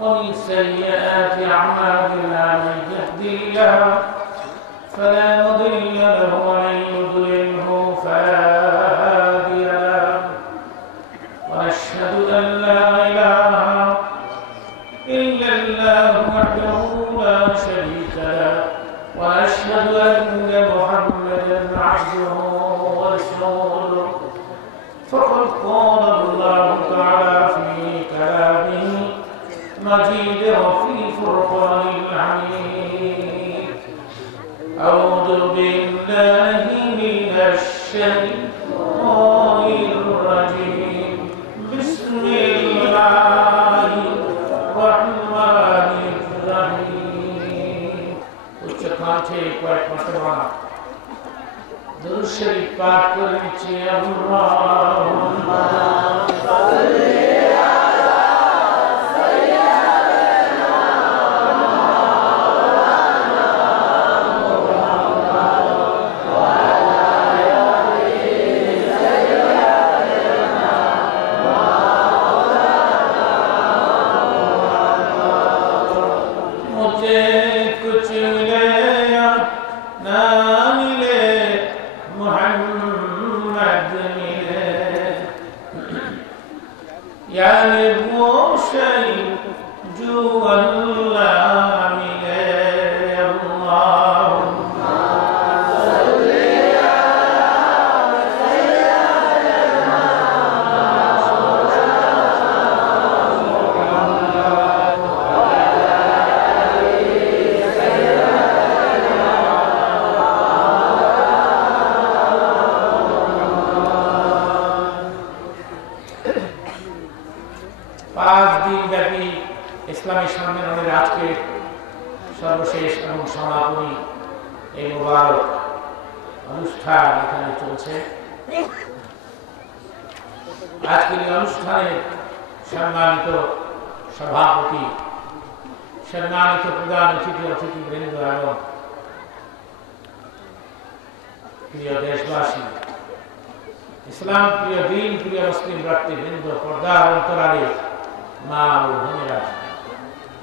ومن سيئات أعمالنا من يهده الله فلا مضل له ومن يضلله فلا هادي له ونشهد أن لا إله إلا الله وحده لا شريك له ونشهد أن محمدا عبده ورسوله فقد قال الله تعالى في كلامه مجيد وفي فرقان الحميد أعوذ بالله من الشيطان الرجيم بسم الله الرحمن الرحيم উচ্চকণ্ঠে কয়েক মাত্রা দুরূদ শরীফ পাঠ করে নিচ্ছি আল্লাহুম্মা সাল্লি ইসলামী সম্মেলনের আজকে সর্বশেষ এবং সমাপনী এই মোবারক অনুষ্ঠান এখানে চলছে। আজকের এই অনুষ্ঠানে সম্মানিত সভাপতি, সম্মানিত প্রধান অতিথিবৃন্দ এবং প্রিয় দেশবাসী, ইসলাম প্রিয় দিন প্রিয় মুসলিম ব্যক্তিবৃন্দ, পর্দার অন্তরালে মা ও বোনেরা,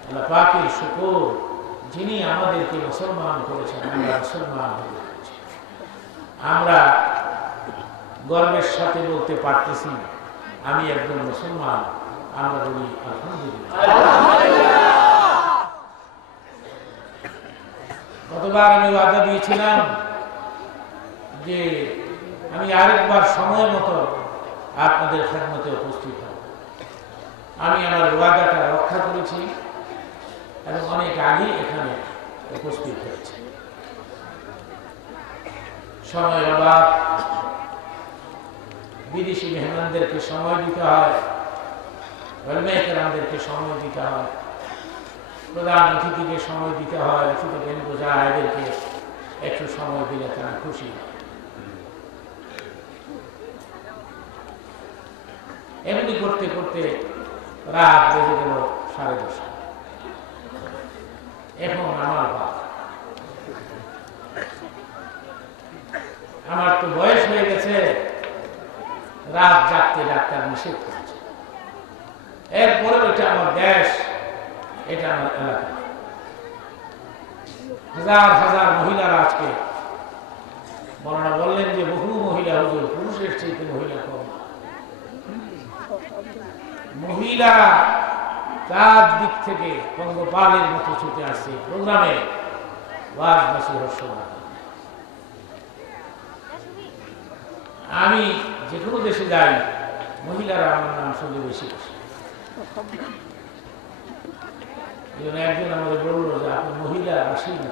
আল্লাহ পাকের শুকর যিনি আমাদেরকে মুসলমান করেছেন। আমরা মুসলমান হয়েছি, আমরা গর্বের সাথে বলতে পারতেছি আমি একজন মুসলমান। আমরা বলি আলহামদুলিল্লাহ। গতবার আমি ওয়াদা দিয়েছিলাম যে আমি আরেকবার সময় মতো আপনাদের খেদমতে উপস্থিত হব। আমি আমার ওয়াদাটা রক্ষা করেছি এবং অনেক আগে এখানে উপস্থিত হয়েছে। সময় অভাব, বিদেশি মেহমানদেরকে সময় দিতে হয়, ওলামায়ে-কেরামদেরকে সময় দিতে হয়, প্রধান অতিথিকে সময় দিতে হয়, অতিথিবৃন্দ যারা এদেরকে একটু সময় দিলে তারা খুশি। এমনি করতে করতে রাত বেজে গেল 10:30। এখন আমার তো বয়স হয়ে গেছে, রাত জাগতে ডাক্তার নিষেধ করছে। এরপরে এটা আমার দেশ, এটা আমার এলাকা। হাজার হাজার মহিলারা আজকে বর্ণনা বললেন যে বহু মহিলা হুজুর, পুরুষের চাইতে মহিলা কম। মহিলা তার দিক থেকে পঙ্গপালের মতো ছুটে আসছে প্রোগ্রামে ওয়াজ নসিহত শোনা। আমি যে কোনো দেশে যাই, মহিলারা আমার নাম শুনলে বেশি খুশি। একজন আমাদের বললো যে আপনি মহিলা আসি না।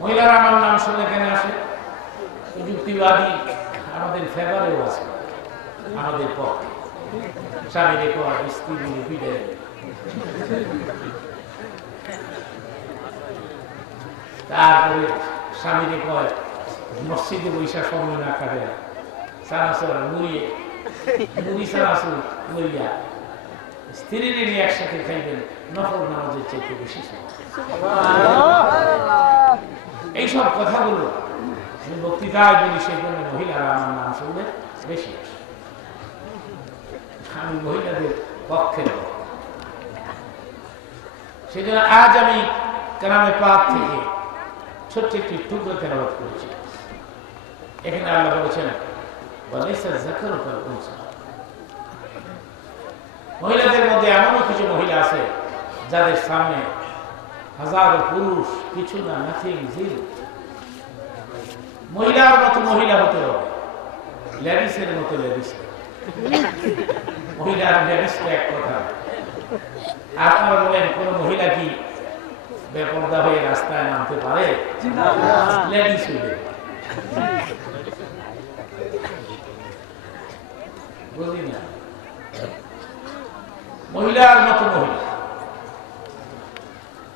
মহিলারা আমার নাম শুনলে কেন আসে? প্রযুক্তিবাদী আমাদের ফেভারেও আছে, আমাদের পক্ষে। স্বামী রেখো স্ত্রী পিঠে, তারপরে স্বামী রেখো মসজিদে বৈশা সময় না কাটে, সানাসর মুড়িয়ে মুড়ি সানাসুর লইয়া স্ত্রী নিয়ে একসাথে খাইবেন, নফল নামাজের চাইতে বেশি। এইসব কথাগুলো বক্তৃতায় বলি, সেই জন্য মহিলারা আমার নাম শুনলে বেশি আসে। আমি মহিলাদের পক্ষে সেই জন্য আজ আমি কালামে পাক থেকে ছোট্ট একটি টুকরো তেলাওয়াত করেছি। এখানে আল্লাহ বলেছেন মহিলাদের মধ্যে এমনও কিছু মহিলা আছে যাদের সামনে হাজারো পুরুষ কিছু না, নাথিং, জিরো। মহিলার মতো মহিলা হতে হবে, লেডিসের মতো লেডিস। মহিলার লেডিসটা এক কথা। আপনারা বলেন কোন মহিলা কি বেপর্দা হয়ে রাস্তায় নামতে পারে? লেডিস হইলে বুঝি না, মহিলার মতো মহিলা।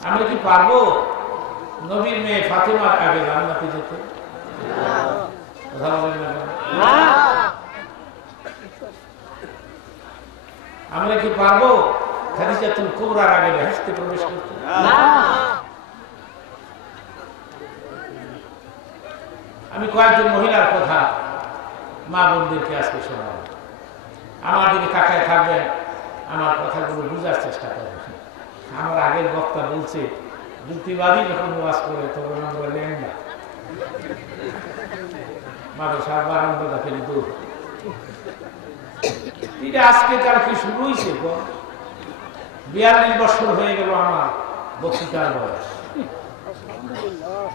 আমরা কি পারবো নবীর মেয়ে ফাতেমার আগে জান্নাতে যেতে? আমরা কি পারবো খাদিজাতুল কুবরার আগে বেহেশতে প্রবেশ করতে? আমি কয়েকজন মহিলার কথা মা বোনদেরকে আজকে শোনাব। আমার দিকে তাকায় থাকবেন, আমার কথাগুলো বুঝার চেষ্টা করবেন। আমার আগের বক্তা বলছে যুক্তিবাদী যখন ওয়াজ করে তখন আমরা লেঙ্গা মাদ্রাসার বারান্দা ফেলে দূর। এটা আজকে কালকে শুরু হয়েছে। 42 বছর হয়ে গেল আমার বক্তৃতার বয়স।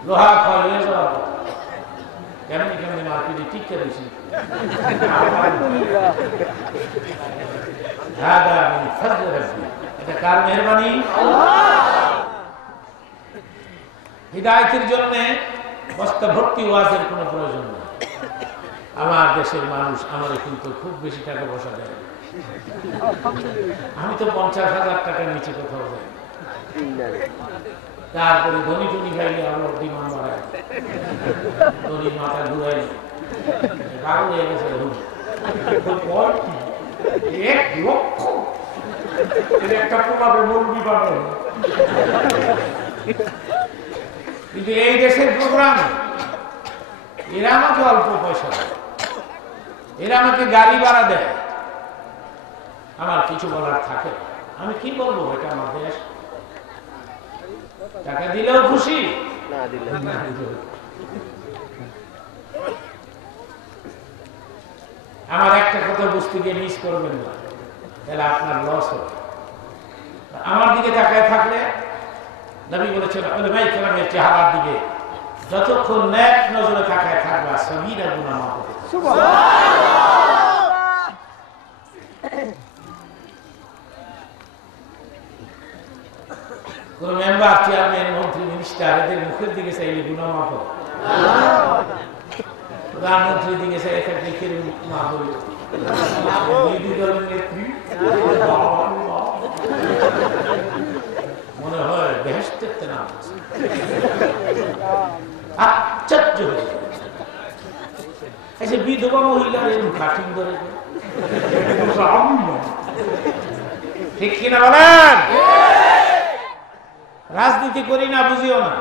লোহা ক্ষয় হয়ে যাওয়ার পর কেমনি কেমনি মার্কেটে টিকতে দিয়েছি। এটা কার মেহরবানি? হিদায়াতের জন্য বস্তা ভর্তি ওয়াজের কোনো প্রয়োজন নেই। আমার দেশের মানুষ আমাদের কিন্তু খুব বেশি টাকা পয়সা দেয়। আমি তো 50,000 টাকার নিচে কোথাও যাই। তারপরে ধনী টনি খাইলে আমার ডিমান্ড বাড়ায়, ধনী মাথা ঘুরাই পাগল হয়ে গেছে। 1 লক্ষ একটা প্রভাবে মরবি পাবে। কিন্তু এই দেশের প্রোগ্রাম এরা আমাকে অল্প পয়সা দেয়, এরা আমাকে গাড়ি ভাড়া দেয়। আমার কিছু বলার থাকে, আমি কি বলবো? এটা আমার দেশ, টাকা দিলেও খুশি, না দিলেও। আমার একটা কথা বুঝতে গিয়ে মিস করবেন না, তাহলে আপনার লস হবে। আমার দিকে তাকায় থাকলে নবী বলেছেন উলামায়ে কেরামের চেহারার দিকে যতক্ষণ নেক নজরে তাকায় থাকবা সগীরা গুনাহ মাফ হবে। কোন মেম্বার, চেয়ারম্যান, মন্ত্রী, মিনিস্টার এদের মুখের দিকে চাইলে গুনাহ মাফ হবে। প্রধানমন্ত্রীর দিকে চাই থাকলে কিরকম মাফ হবে? বিরোধী দলের নেত্রী মনে হয় বেহেশতের নাম আশ্চর্য হয়ে যায়। বিধবা মহিলার এরকম কাঠিং ধরে, ঠিক কিনা বলেন? রাজনীতি করি না, বুঝিও না,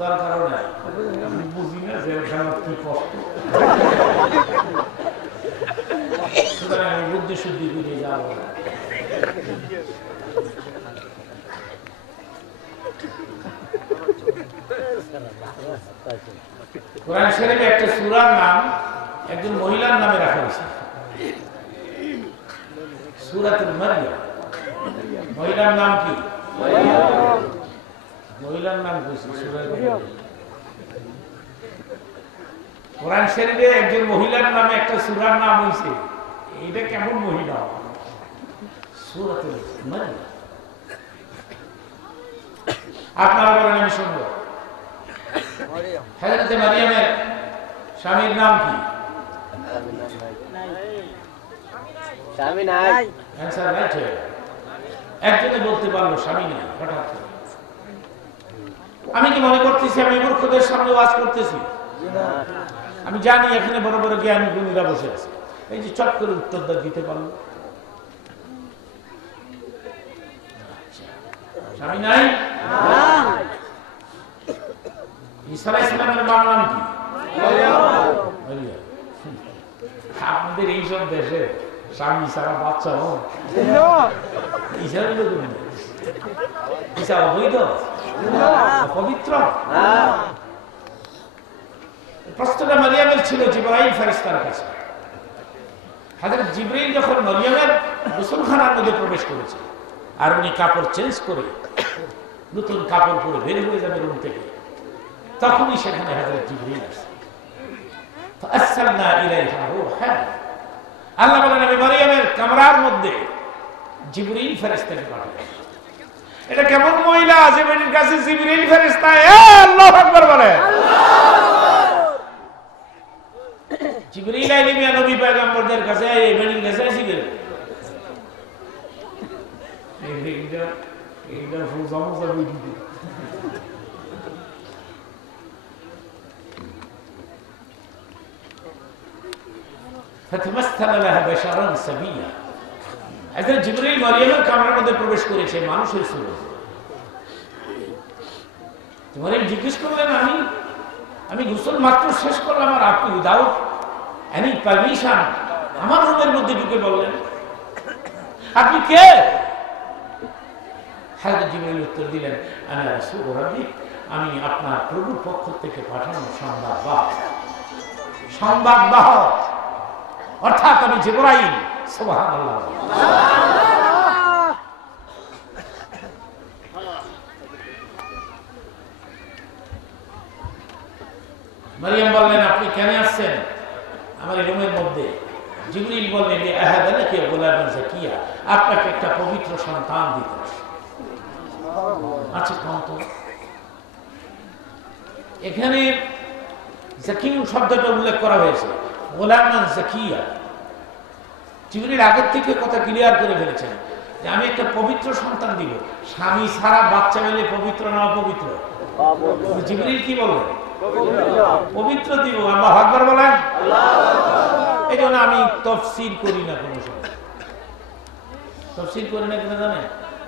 দরকারও নাই। বুঝি না জেলখানা কি কষ্ট, সুতরাং আমি বুদ্ধি শুদ্ধি করে যাবো। কোরআন শরীফে একটা সূরার নাম একজন মহিলার নামে রাখা হয়েছে, সূরাতুল মারইয়াম। মহিলার নাম কি? মহিলার নাম কোরআন শরীফে একজন মহিলার নামে একটা সূরার নাম হয়েছে। এইটা কেমন মহিলা? সূরাতুল মারইয়াম। আপনারা বলেন, আমি শুনবো। হযরত মারইয়ামের স্বামীর নাম কি? স্বামী নাই। Answer right. একজনে বলতে পারলো স্বামী নাই। হঠাৎ আমি কি মনে করতেছি আমি মূর্খদের সামনে ওয়াজ করতেছি? আমি জানি এখানে বড় বড় জ্ঞানী গুণীরা বসে আছে। এই যে চট করে উত্তরটা দিতে পারলো, স্বামী নাই। ঈসা আলাইহিস সালামের মার নাম কি? আমাদের এইসব দেশে স্বামী ছাড়া বাচ্চা হন ঈশা হইল তুমি ঈশা অবৈধ অপবিত্র প্রশ্নটা মারিয়ামের ছিল জিবরাইল ফেরেশতার কাছে। হযরত জিবরাইল যখন মারিয়ামের গোসলখানার মধ্যে প্রবেশ করেছে আর উনি কাপড় চেঞ্জ করে নতুন কাপড় পরে বের হয়ে যাবে রুম থেকে, তখনই সেখানে হযরত জিবরাইল আসে। ফাআরসালনা ইলাইহা রূহান, আল্লাহ বলেন আমি মারিয়ামের কামরার মধ্যে জিবরাইল ফেরেশতাকে পাঠালাম। এটা কেমন মহিলা যে মেয়ের কাছে জিবরাইল ফেরেশতা, আল্লাহু আকবার বলে। জিবরাইল আইনি মিয়া নবী পয়গম্বরদের কাছে এই মেয়ের কাছে আসি গেল, এইটা ফুল সমস্যা বুঝিতে। فتمثل لها بشرا سويا, হযরত জিবরাইল মারিয়ামের কামরার মধ্যে প্রবেশ করেছে মানুষের সুরতে। মারিয়াম জিজ্ঞেস করলেন আমি গোসল মাত্র শেষ করলাম আর আপনি উইদাউট এনি পারমিশন আমার রুমের মধ্যে ঢুকে বললেন আপনি কে? হযরত জিবরাইল উত্তর দিলেন আনা রাসূল রাব্বি, আমি আপনার প্রভুর পক্ষ থেকে পাঠানো সংবাদবাহক, অর্থাৎ আমি জিবরাইল। সুবহানাল্লাহ। মারিয়াম বললেন আপনি কেন আসছেন আমার রুমের মধ্যে? জিবরাইল বললেন আহাদানাকে গোলামান জাকিয়া, আপনাকে একটা পবিত্র সন্তান দিতে আসে। আচ্ছা কত এখানে জাকিউ শব্দটা উল্লেখ করা হয়েছে, গোলামান জাকিয়া। জিবরাইল আগের থেকে কথা ক্লিয়ার করে ফেলেছেন যে আমি একটা পবিত্র সন্তান দিব। স্বামী ছাড়া বাচ্চা হলে পবিত্র না অপবিত্র? জিবরাইল কি বললেন? পবিত্র দিব। আল্লাহু আকবার বলেন। এই জন্য আমি তাফসীর করি না, কোনো সময় তাফসীর করি না কেন জানেন?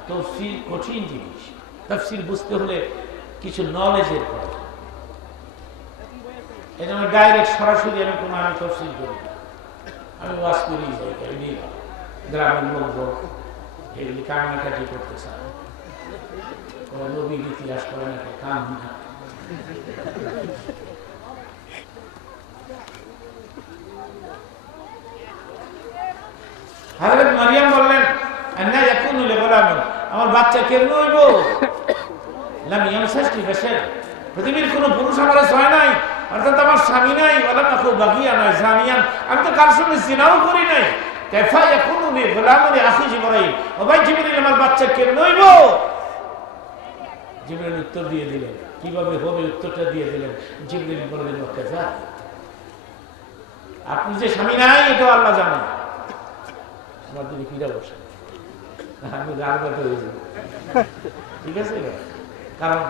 তাফসীর কঠিন জিনিস। তাফসীর বুঝতে হলে কিছু নলেজের প্রয়োজন। এই জন্য ডাইরেক্ট সরাসরি আমি তাফসীর করি না, আমি ওয়াজ করি যাই। গ্রামের লোকজন এগুলি কান্নাকাটি করতে চান, নবীর ইতিহাস করে না, কান না। হযরত মারিয়াম বললেন আন্না ইয়াকুনু লি গোলামিন, আমার বাচ্চা কেমনে হইব? লাম ইয়ামসাসনি বাশার, পৃথিবীর কোনো পুরুষ আমার ছয় নাই, অর্থাৎ আমার স্বামী নাই, ওয়ালাম আকু বাগিয়া নাই জানিয়ান, আমি তো কার সঙ্গে জিনাও করি নাই। কাইফা ইয়াকুনু লি গোলামিন আখি জিবরাইল, ও ভাই জিবরাইল আমার বাচ্চা কেমনে হইব? জিবরাইল উত্তর দিয়ে দিলেন, কিভাবে হবে উত্তরটা দিয়ে দিলেন। জিবরাইল বললেন ওয়াকাযা, আপনি যে স্বামী নাই এটা আল্লাহ জানেন। আমার দিকে ফিরে বসে আমি গার্গত হয়ে যাব, ঠিক আছে? কারণ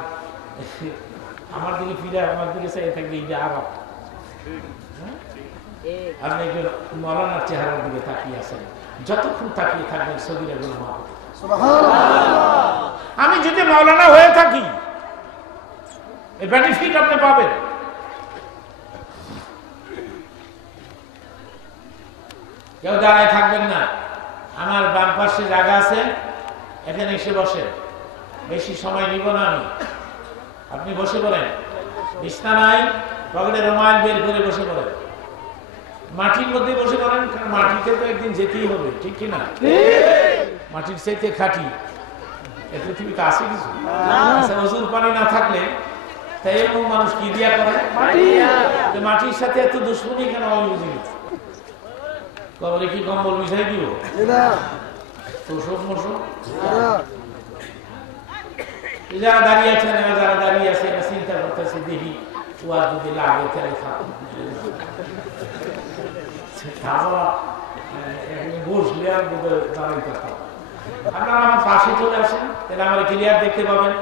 আমার দিকে ফিরে আমার দিকে চাই থাকবে এই যে আরাম। আপনি একজন মৌলানার চেহারার দিকে তাকিয়ে আছেন, যতক্ষণ তাকিয়ে থাকবেন সগীরা গুনাহ মাফ হবে। আমি যদি মৌলানা হয়ে থাকি এই বেনিফিট আপনি পাবেন। কেউ দাঁড়ায় থাকবেন না, আমার বাম পাশে জায়গা আছে, এখানে এসে বসেন, বেশি সময় নিব না আমি। আপনি বসে পড়েন, বিছনা নাই, পকেটে রুমাল বের করে বসে পড়েন, মাটির মধ্যে বসে পড়েন, কারণ মাটিতে তো একদিন যেতেই হবে, ঠিক কিনা? মাটির চাইতে খাঁটি এ পৃথিবীতে আছে কিছু? ওজুর পানি না থাকলে তাই এমন মানুষ কি দিয়া করে? মাটির সাথে এত দুশ্মনী কেন? আমি বুঝিনি। কবরে কি কম্বল মিশাই দিব? তোষক মোষক যারা দাঁড়িয়ে আছেন, যারা দাঁড়িয়ে আছে এরা চিন্তা করতেছে দেখি ওয়ার যদি লাগে তাহলে বসলে আর দাঁড়াইতে পারতাম। আপনারা আমার পাশে চলে আসেন, তাহলে আমার ক্লিয়ার দেখতে পাবেন।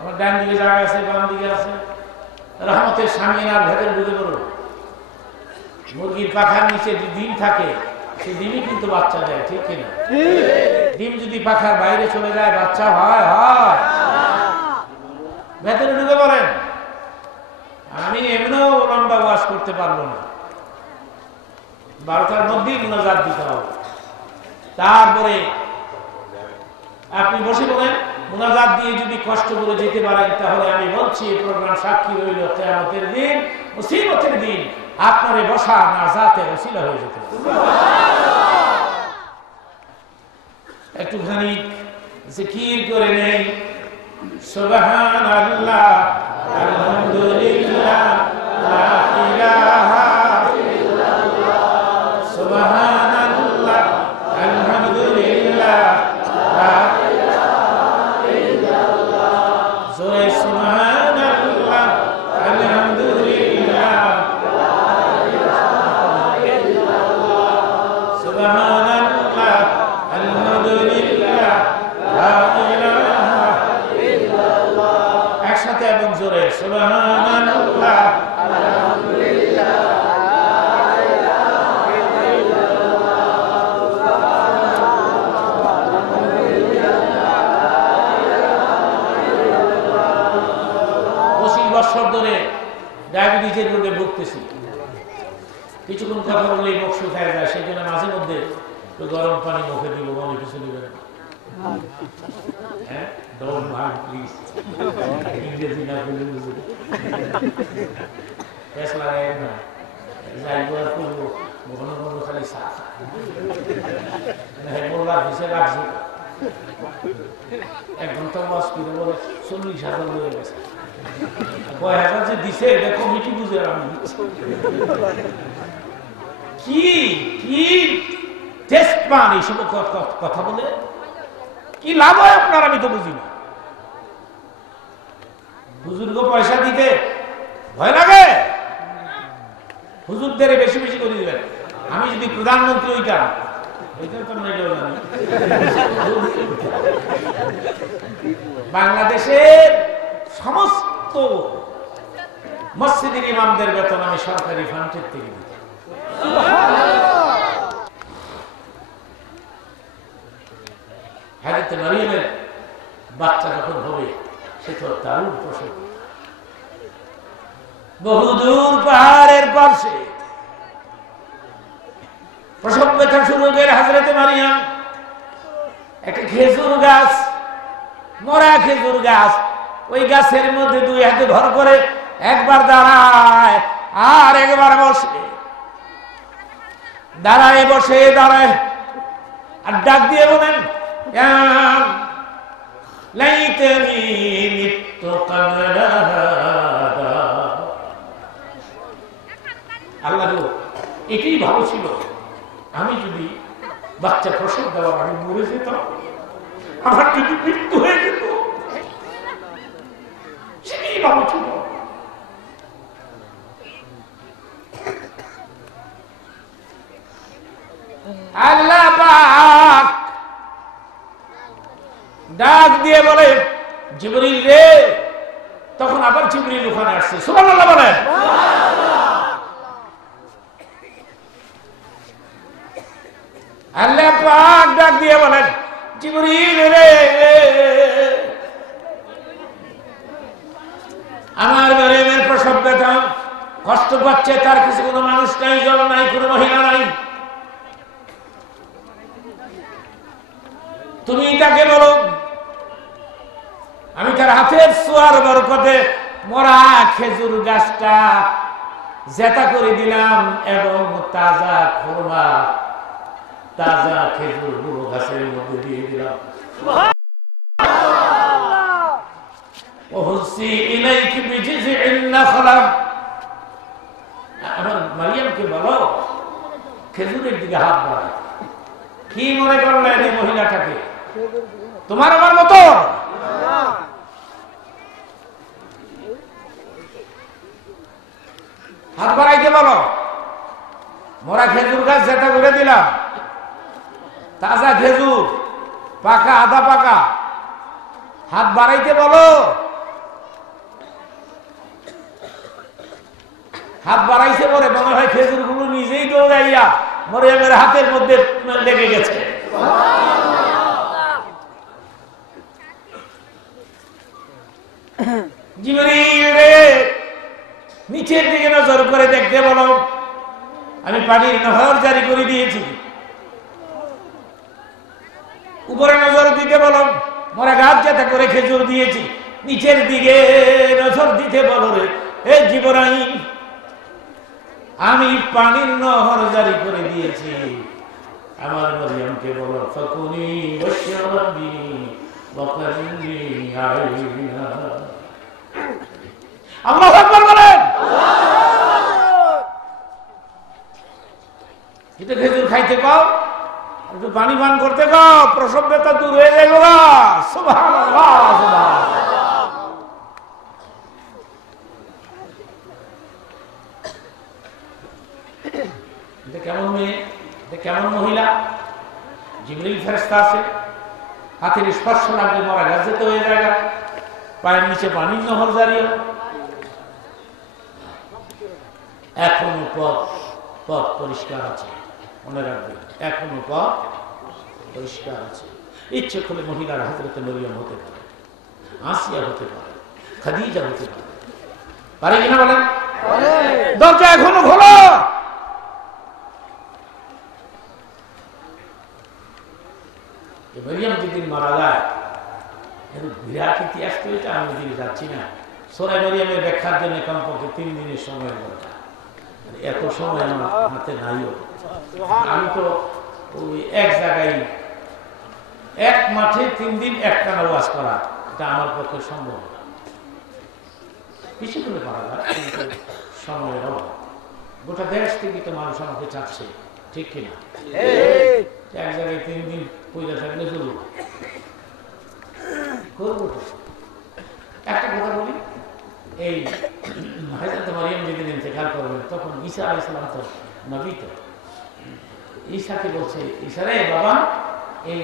আমার ডান দিকে জায়গা আছে, বাম দিকে আছে। রহমতের স্বামী আর ভেতরে ঢুকে পড়ুন। মুরগির পাখার নিচে যে ডিম থাকে সেই ডিমই কিন্তু বাচ্চা দেয়, ঠিক কিনা? ডিম যদি পাখার বাইরে চলে যায় বাচ্চা হয়? ভেতরে ঢুকে পড়েন। আমি এমনিও লম্বা ওয়াজ করতে পারবো না, 12টার মধ্যেই মুনাজাত দিতে হবে। তারপরে আপনি বসে বলেন মুনাজাত দিয়ে যদি কষ্ট করে যেতে পারেন, তাহলে আমি বলছি এই প্রোগ্রাম সাক্ষী রইল কিয়ামতের দিন, মুসিবতের দিন আপনারে বসা নাজাতের ওসিলা হয়ে যেতে পারে। একটুখানি জিকির করে নেই, সুবহানাল্লাহ আলহামদুলিল্লাহ লা ইলাহা ইল্লাল্লাহ, সুবহানাল্লাহ আলহামদুলিল্লাহ লা ইলাহা ইল্লাল্লাহ, জোরে সুবহানাল্লাহ আলহামদুলিল্লাহ লা ইলাহা ইল্লাল্লাহ, সুবহানাল্লাহ আলহামদুলিল্লাহ লা ইলাহা ইল্লাল্লাহ, একসাথে এবং জোরে সুবহানাল্লাহ আলহামদুলিল্লাহ লা ইলাহা ইল্লাল্লাহ। 25 বছর ধরে ডায়াবেটিসের রোগে ভুগতেছি, কিছুক্ষণ কথা বললেই মুখ শুকায় যায়, সেই জন্য মাঝে মধ্যে তো গরম পানি মুখে দিব, মনে কিছু দিবেন না। হ্যাঁ, ডোন্ট মাইন্ড প্লিজ, ইংরেজি না বলে বুঝুন, পেশ লাগাই না, যাই গোয়ার করবো কখনো কখনো খালি সাফ মোল্লার হিসেবে রাখছি। 1 ঘন্টা ওয়াজ করে বলে 40,000 হয়ে গেছে, কয় হাজার যে দিছে এটা কমিটি বুঝে আমি কি কি টেস্ট পান এইসব কথা বলে কি লাভ হয় আপনার, আমি তো বুঝি না। হুজুরকে পয়সা দিতে ভয় লাগে, হুজুরদের বেশি বেশি করে দিবেন। আমি যদি প্রধানমন্ত্রী হইতাম, বাংলাদেশের সমস্ত মসজিদের ইমামদের বেতন আমি সরকারি ফান্ডের থেকে দিতাম। হাদিতে মারিয়ামের বাচ্চা যখন হবে, সে তো দারুণ প্রসব, বহুদূর পাহাড়ের পাশে প্রসব ব্যথা শুরু করে হযরতে মারিয়াম একটা খেজুর গাছ, মরা খেজুর গাছ, ওই গাছের মধ্যে 2 হাতে ভর করে একবার দাঁড়ায় আর একবার বসে, দাঁড়ায় বসে দাঁড়ায় আর ডাক দিয়ে বলেন লাইতানি মিততু ক্বাবলা হাদা, আল্লাহ গো, এটাই ভালো ছিল, আমি যদি বাচ্চা প্রসব দেওয়ার আগে মরে যেতাম, আমার যদি মৃত্যু হয়ে যেত, সেটাই ভালো ছিল। আল্লাহ পাক ডাক দিয়ে বলে জিবরিল রে, তখন আবার জিবরিল ওখানে আসছে, সুবহানাল্লাহ বলেন। আল্লাহ পাক ডাক দিয়ে বলেন জিবরিল রে, আমার মারিয়ামের প্রসব ব্যথা, কষ্ট পাচ্ছে, তার কিছু কোনো মানুষ নাই, জন নাই, কোনো মহিলা নাই, তুমি তাকে বলো আমি তার হাতের ছোঁয়ার বরকতে মরা খেজুর গাছটা জেতা করে দিলাম এবং তাজা খুরমা, তাজা খেজুর গুলো গাছের মধ্যে দিয়ে দিলাম। আমার মারিয়ামকে বলো খেজুরের দিকে হাত বাড়ায়। কি মনে করলেন এই মহিলাটাকে? তোমার আমার মতো? হাত বাড়াইতে বলো। মোরা খেজুর গাছ যেটা করে দিলাম, তাজা খেজুর, পাকা আধা পাকা, হাত বাড়াইতে বলো। হাত বাড়াইছে পরে মনে হয় খেজুর গুলো নিজেই দৌড়াইয়া মরিয়মের হাতের মধ্যে লেগে গেছে। নিচের দিকে নজর করে দেখতে বলো, আমি পানির নহর জারি করে দিয়েছি, উপরে নজর দিতে বলো, মরা গাছ যাতে করে খেজুর দিয়েছি, নিচের দিকে নজর দিতে বলো রে। এ জিবরাইল, আমি পানির নহর জারি করে দিয়েছি, আমার মরিয়মকে বলো ফাকুনি ওয়াশরাবি ওয়াকারিনি আইনা। আল্লাহু আকবার বলেন। এটা খেজুর খাইতে পাও, একটু পানি পান করতে পাও, প্রসব ব্যথা দূর হয়ে যাবে। সুবহানাল্লাহ, সুবহানাল্লাহ। এটা কেমন মেয়ে, এটা কেমন মহিলা? জিবরিল ফেরেশতা আছে, হাতের স্পর্শ লাগলে মরা গাছ যেতে হয়ে যায়, পায়ের নিচে পানির নহর জারি। এখনো পথ পরিষ্কার আছে, মনে রাখবে, এখনো পথ পরিষ্কার আছে। ইচ্ছে করলে মহিলার হযরতে মরিয়ম হতে পারে, আসিয়া হতে পারে, খাদিজা হতে পারে, পারে কিনা বলেন? দরজা এখনো খোলা। মরিয়ম যেদিন মারা যায়, বিরাট ইতিহাস তো এটা, আমি দিকে যাচ্ছি না। সূরা মরিয়মের ব্যাখ্যার জন্য কমপক্ষে 3 দিনের সময় দরকার, এত সময় আমার হাতে নাইও। আমি তো ওই এক জায়গায় এক মাঠে 3 দিন একটানা ওয়াজ করা, এটা আমার পক্ষে সম্ভব না। বেশি করে পারা যায়, কিন্তু সময়ের অভাব। গোটা দেশ থেকে তো মানুষ আমাকে চাচ্ছে, ঠিক কিনা? এক জায়গায় 3 দিন পয়লা থাকলে চলব, করবো। একটা কথা বলি, এই হযরত মারিয়াম যেদিন ইন্তেকাল করবেন, তখন ঈসা আলাইহিস সালাম তো নবী, তো ঈসাকে বলছে, ঈসা রে বাবা, এই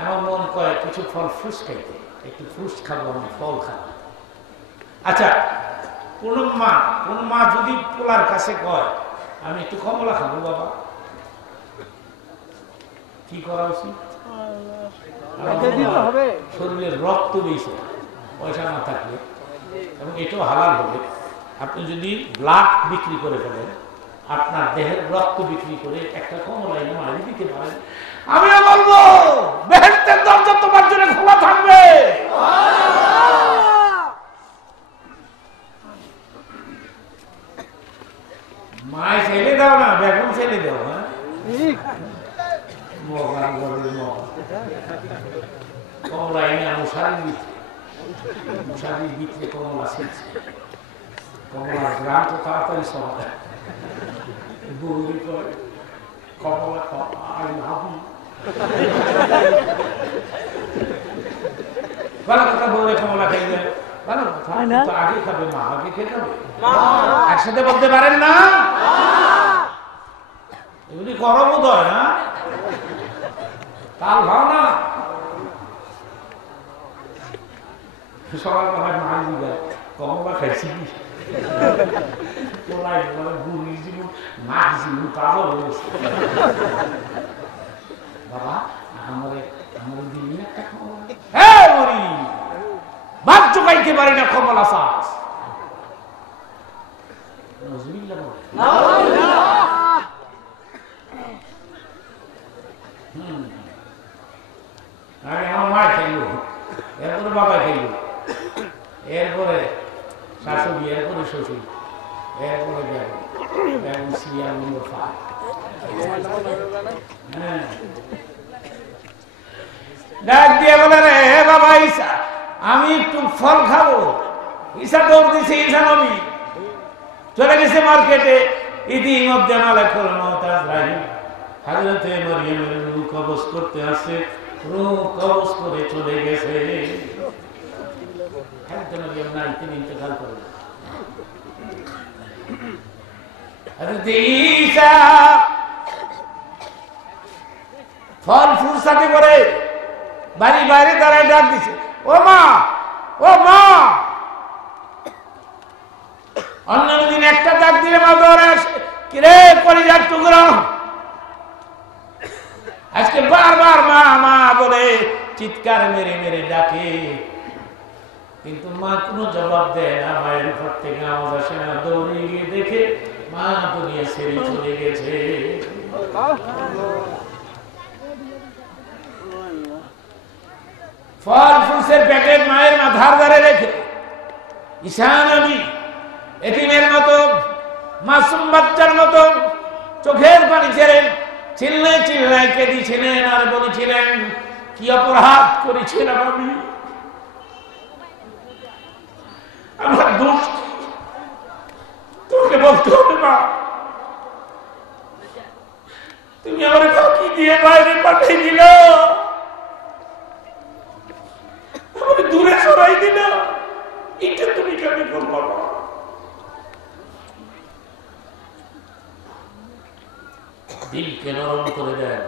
আমার মন কয় কিছু ফল ফ্রুটস খাইতে, একটু ফ্রুটস খাবো, আমি ফল খাবো। আচ্ছা, কোন মা যদি পোলার কাছে কয় আমি একটু কমলা খাবো বাবা, কি করা উচিত? শরীরের রক্ত বেশি, পয়সা না থাকলে, এবং এটাও হালাল হবে। আপনি যদি ব্লাড বিক্রি করে ফেলেন, আপনার দেহের রক্ত বিক্রি করে একটা কমলা এনে মারি দিতে পারেন, আমিও বলবো বেহেশতের দরজা তোমার জন্য খোলা থাকবে। মায় ছেলে দাও না, বেগুন ছেলে দাও। হ্যাঁ, কমলা এনে মশারির ভিতরে কমলা ছেলছে, কমলার গ্রাম তো তাড়াতাড়ি সবাই গরুরি করে কমলা ভালো কথা বলে কমলা খাইবে, ভালো কথা, তো আগে খাবে মা, আগে খেয়ে খাবে, একসাথে বলতে পারেন না? এগুলি করম উদয় না, তাল ভাও না। সকাল বেলায় মা দিবে কমলা খাইছি কি, তোলাই গুড়ি জীবন মা জীবন তাজা হয়েছে। বাবা আমার দিন একটা কমলা, হ্যাঁ বলি ভাত চুকাইতে পারি না, কমলা চাষ। আমার মা খাইল, এরপরে বাবা খাইল, এরপরে শাশুড়ি, এরপরে শ্বশুর, এরপরে বেগুন সিরিয়াল নম্বর 5। ডাক দিয়ে বলে রে হে বাবা ঈসা, আমি একটু ফল খাবো। ঈসা দৌড় দিছে, ঈসা নবী চলে গেছে মার্কেটে। ইতিমধ্যে মালাকুল মউত আজরাইল হযরতে মরিয়মের রূহ কবজ করতে আসে, রূহ কবজ করে চলে গেছে। হযরতে মরিয়ম নাই, তিনি ইন্তেকাল করলেন। হযরতে ঈসা ফল ফুল সাথে করে বাড়ি বাইরে দাঁড়ায় ডাক দিছে, ও মা, ও মা। অন্য দিন একটা ডাক দিলে মা দৌড়ে আসে, কিরে কলিজার টুকরা। আজকে বারবার মা মা বলে চিৎকার মেরে মেরে ডাকে, কিন্তু মা কোনো জবাব দেয় না। মায়ের ঘর থেকে আওয়াজ আসে না, দৌড়ে গিয়ে দেখে মা দুনিয়া ছেড়ে চলে গেছে। ফল ফ্রুটসের প্যাকেট মায়ের মাথার ধারে রেখে ঈশান আমি এতিমের মতো মাসুম বাচ্চার মতো চোখের পানি ছেড়ে চিল্লায় চিল্লায় কেঁদেছিলেন আর বলেছিলেন, কি অপরাধ করেছিলাম আমি, আমার দোষ তোকে বলতে হবে না। তুমি আমার ফাঁকি দিয়ে বাইরে পাঠিয়ে দিল, আমাকে দূরে সরাই দিল, এটা তুমি কেন করবো না? দিলকে নরম করে দেন।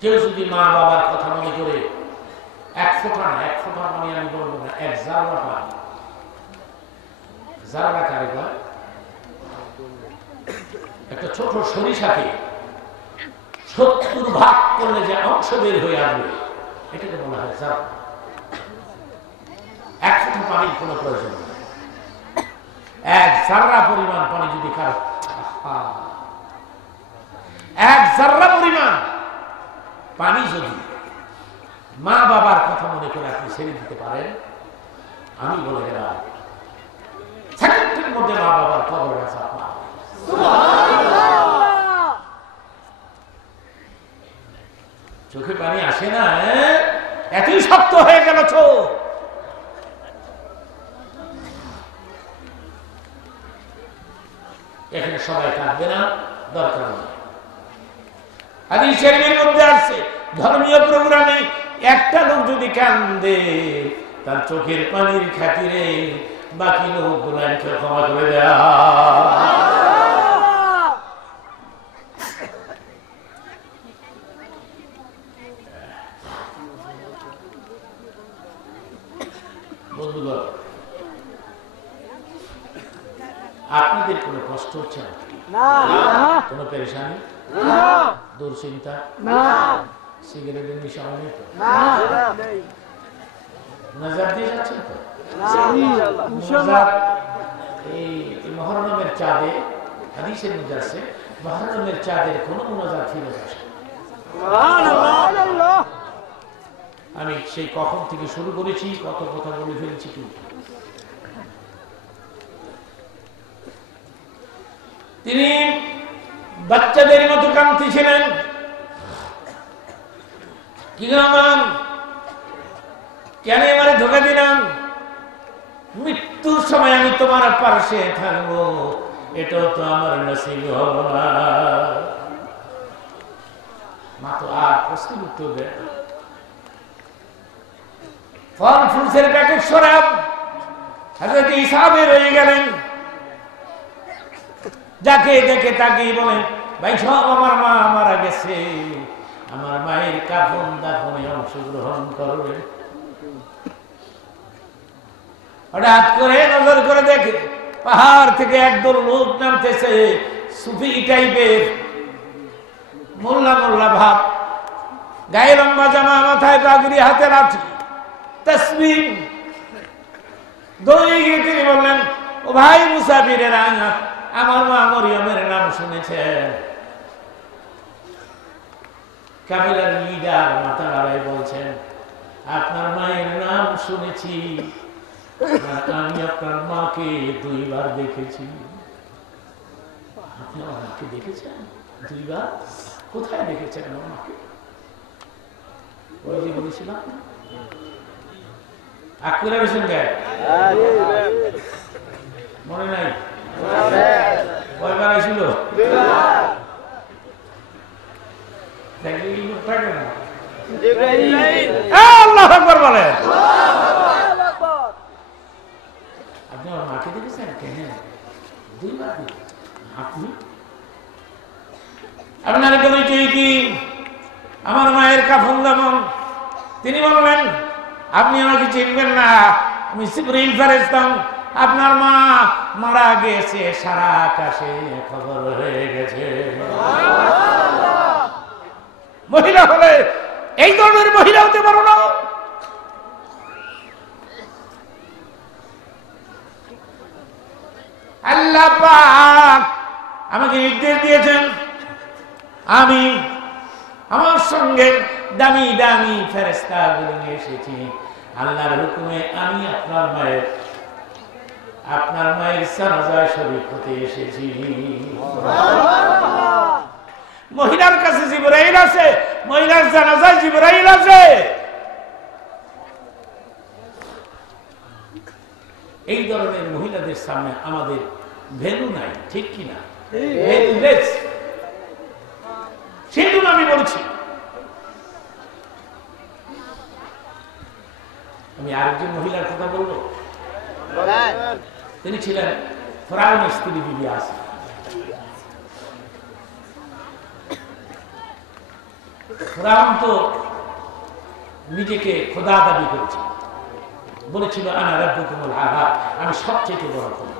কেউ যদি মা বাবার কথা মনে করে এক ফোঁটা মানে আমি বলবো না, এক জাররা পানি, জাররা কারে কয়? একটা ছোট সরিষাকে 70 ভাগ করলে যে অংশ বের হয়ে আসবে এটাকে বলা হয় জাররা। এক ফোঁটা পানির কোনো প্রয়োজন নেই। এক জাররা পরিমাণ পানি যদি কারো, এক জাররা পরিমাণ পানি যদি মা বাবার কথা মনে করে আপনি ছেড়ে দিতে পারেন, আমি বলে গেলাম সেকেন্ডের মধ্যে মা বাবার কবর আছে আপনার। চোখে পানি আসে না, এতই শক্ত হয়ে গেল চোখ। এখানে সবাই কাঁদবে না, দরকার নেই। হাদিস শরীফের মধ্যে আছে ধর্মীয় প্রোগ্রামে একটা লোক যদি কান্দে তার চোখের পানির খাতিরে বাকি লোকগুলোকে ক্ষমা করে দেয়া। বন্ধুগণ, আপনাদের কোনো কষ্ট হচ্ছে না? কোনো পেরেশানি? দুশ্চিন্তা? সিগারেটের নেশা নেই তো? নাজাত দিয়ে যাচ্ছেন তো? এই মুহররমের চাঁদে হাদিসের মধ্যে আছে মুহররমের চাঁদের কোনো মুনাজাত ফিরে আসে। আমি সেই কখন থেকে শুরু করেছি, কত কথা বলে ফেলেছি কি। তিনি বাচ্চাদের মতো কাঁদতেছিলেন, কি নাম, কেন আমারে ধোকা দিলাম, মৃত্যুর সময় আমি তোমার পাশে থাকবো, এটাও তো আমার নসিব হলো না। মা তো আর প্রশ্ন উত্তর দেয়। ফল ফ্রুটসের প্যাকেট সরাব হযরত ঈসা রয়ে গেলেন, যাকে দেখে তাকেই বলেন, ভাই সব আমার মা মারা গেছে, আমার মায়ের কাফন দাফনে অংশগ্রহণ করবে। হঠাৎ করে নজর করে দেখে পাহাড় থেকে একদল লোক নামতেছে, সুফি টাইপের, মোল্লা মোল্লা ভাব, গায়ে লম্বা জামা, মাথায় পাগড়ি, হাতে লাঠি, তাসবিহ। দৌড়ে গিয়ে তিনি বললেন, ও ভাই মুসাফিরেরা, আমার মা মরিয়মের নাম শুনেছেন? কাফেলার লিডার মাথা নাড়ায় বলছেন, আপনার মায়ের নাম শুনেছি, আমি আপনার মাকে 2 বার দেখেছি। আপনি আমার মাকে দেখেছেন 2 বার? কোথায় দেখেছেন আমার মাকে? ওই যে বলেছিলাম আকুরা বেশন গায়ে, মনে নাই? কয়বার আসছিল? 2 বার। আল্লাহু আকবার বলেন। আপনি আমার মাকে দেখেছেন? কেন 2 বার? আপনি আপনার পরিচয় কি? আমার মায়ের কাফন দাফন। তিনি বললেন, আপনি আমাকে চিনবেন না, আমি জিবরীল ফেরেশতা, আপনার মা মারা গেছে, সারা আকাশে খবর হয়ে গেছে। মহিলা হলে এই ধরনের মহিলা হতে পারো না। আল্লাহ পাক আমাকে নির্দেশ দিয়েছেন, আমি আমার সঙ্গে দামি দামি ফেরেশতাগুলো নিয়ে এসেছি। আল্লাহর হুকুমে আমি আপনার মায়ের জানাজায় শরীক হতে এসেছি। মহিলার কাছে জিবরাইল আছে, মহিলার জানাজায় জিবরাইল আছে। এই ধরনের মহিলাদের সামনে আমাদের ভ্যালু নাই, ঠিক কিনা? সেই জন্য আমি বলছি, আমি আরেকজন মহিলার কথা বলবো। তিনি ছিলেন ফেরাউনের স্ত্রী বিবি আসিয়া। ফেরাউন তো নিজেকে খোদা দাবি করেছে, বলেছিল আনা রাব্বুকুমুল আ'লা, আমি সবচেয়ে বড় খোদা।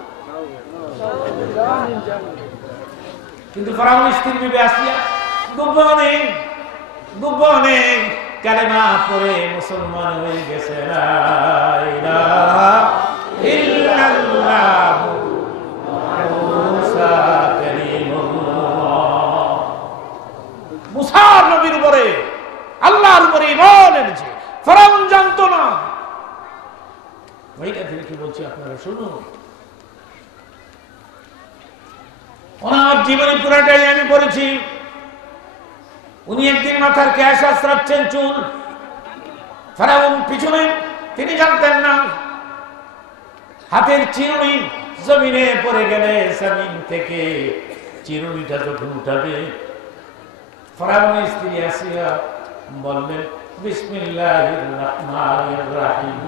কিন্তু ফেরাউনের স্ত্রী বিবি আসিয়া গোপনে কালেমা পড়ে মুসলমান হয়ে গেছে। লা ইলাহা ইল্লাল্লাহু মুসা কালিমুল্লাহ। মুসা নবীর উপরে আল্লাহর উপরে ঈমান এনেছে। ফেরাউন জানতো না। ওইটা থেকে কি বলছি আপনারা শুনুন। ওনার জীবনী পুরাটাই আমি পড়েছি। উনি একদিন মাথার ক্যাশ আশ্রাচ্ছেন চুল, ফেরাউন পিছনে, তিনি জানতেন না। হাতের চিরুনি জমিনে পড়ে গেলে জমিন থেকে চিরুনিটা যখন উঠাবে, ফেরাউনের স্ত্রী আসিয়া বললেন বিসমিল্লাহির রহমানির রহিম।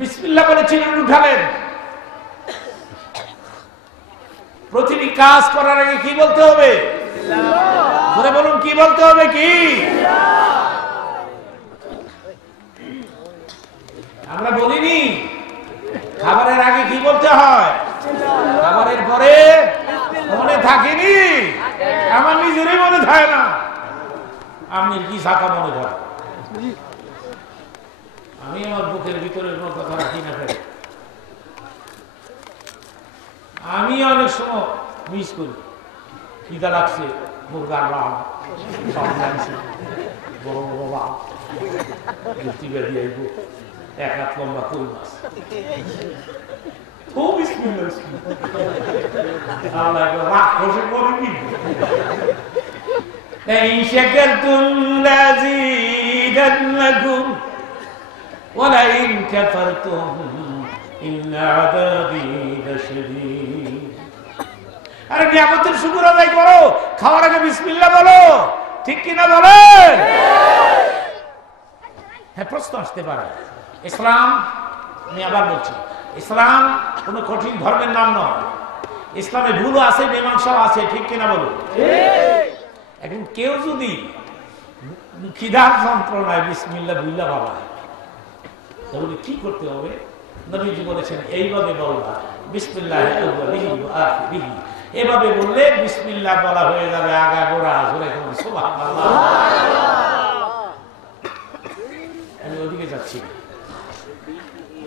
বিসমিল্লাহ বলে চিরুনি উঠালেন। প্রতিটি কাজ করার আগে কি বলতে হবে? মনে বলুন, কি বলতে হবে? কি আমরা বলিনি? খাবারের আগে কি বলতে হয়? খাবারের পরে মনে থাকেনি? আমার নিজেরই মনে থাকে না। আপনি কি শাখা মনে থাকে? আমি আমার বুকের ভিতরে কোনো কথা রাখি না। আমি অনেক সময় মিস করি, খিদা লাগছে, মুরগার লাভ সব লাগছে, বড় বড় লাভ দিয়ে এক হাত লম্বা কই মাছ, রাগ বসে করে কি شكرتم لأزيدنكم ولئن كفرتم إن عذابي لشديد। আরে নিয়ামতের শুকর আদায় করো, খাওয়ার আগে বিসমিল্লাহ বলো, ঠিক কিনা বলেন? হ্যাঁ, প্রশ্ন আসতে পারে। ইসলাম, আমি আবার বলছি, ইসলাম কোনো কঠিন ধর্মের নাম নয়। ইসলামে ভুলও আছে, মীমাংসাও আছে, ঠিক কিনা বলুন? এখন কেউ যদি খিদার যন্ত্রণায় বিসমিল্লাহ ভুল্লা বাবা, তাহলে কি করতে হবে? নবীজি বলেছেন এইভাবে বলবা বিসমিল্লাহি আউয়ালিহি ওয়া আখিরিহি। এভাবে বললে বিসমিল্লাহ বলা হয়ে যাবে আগা গোড়া। জোরে বলুন সুবহানাল্লাহ। আমি ওদিকে যাচ্ছি,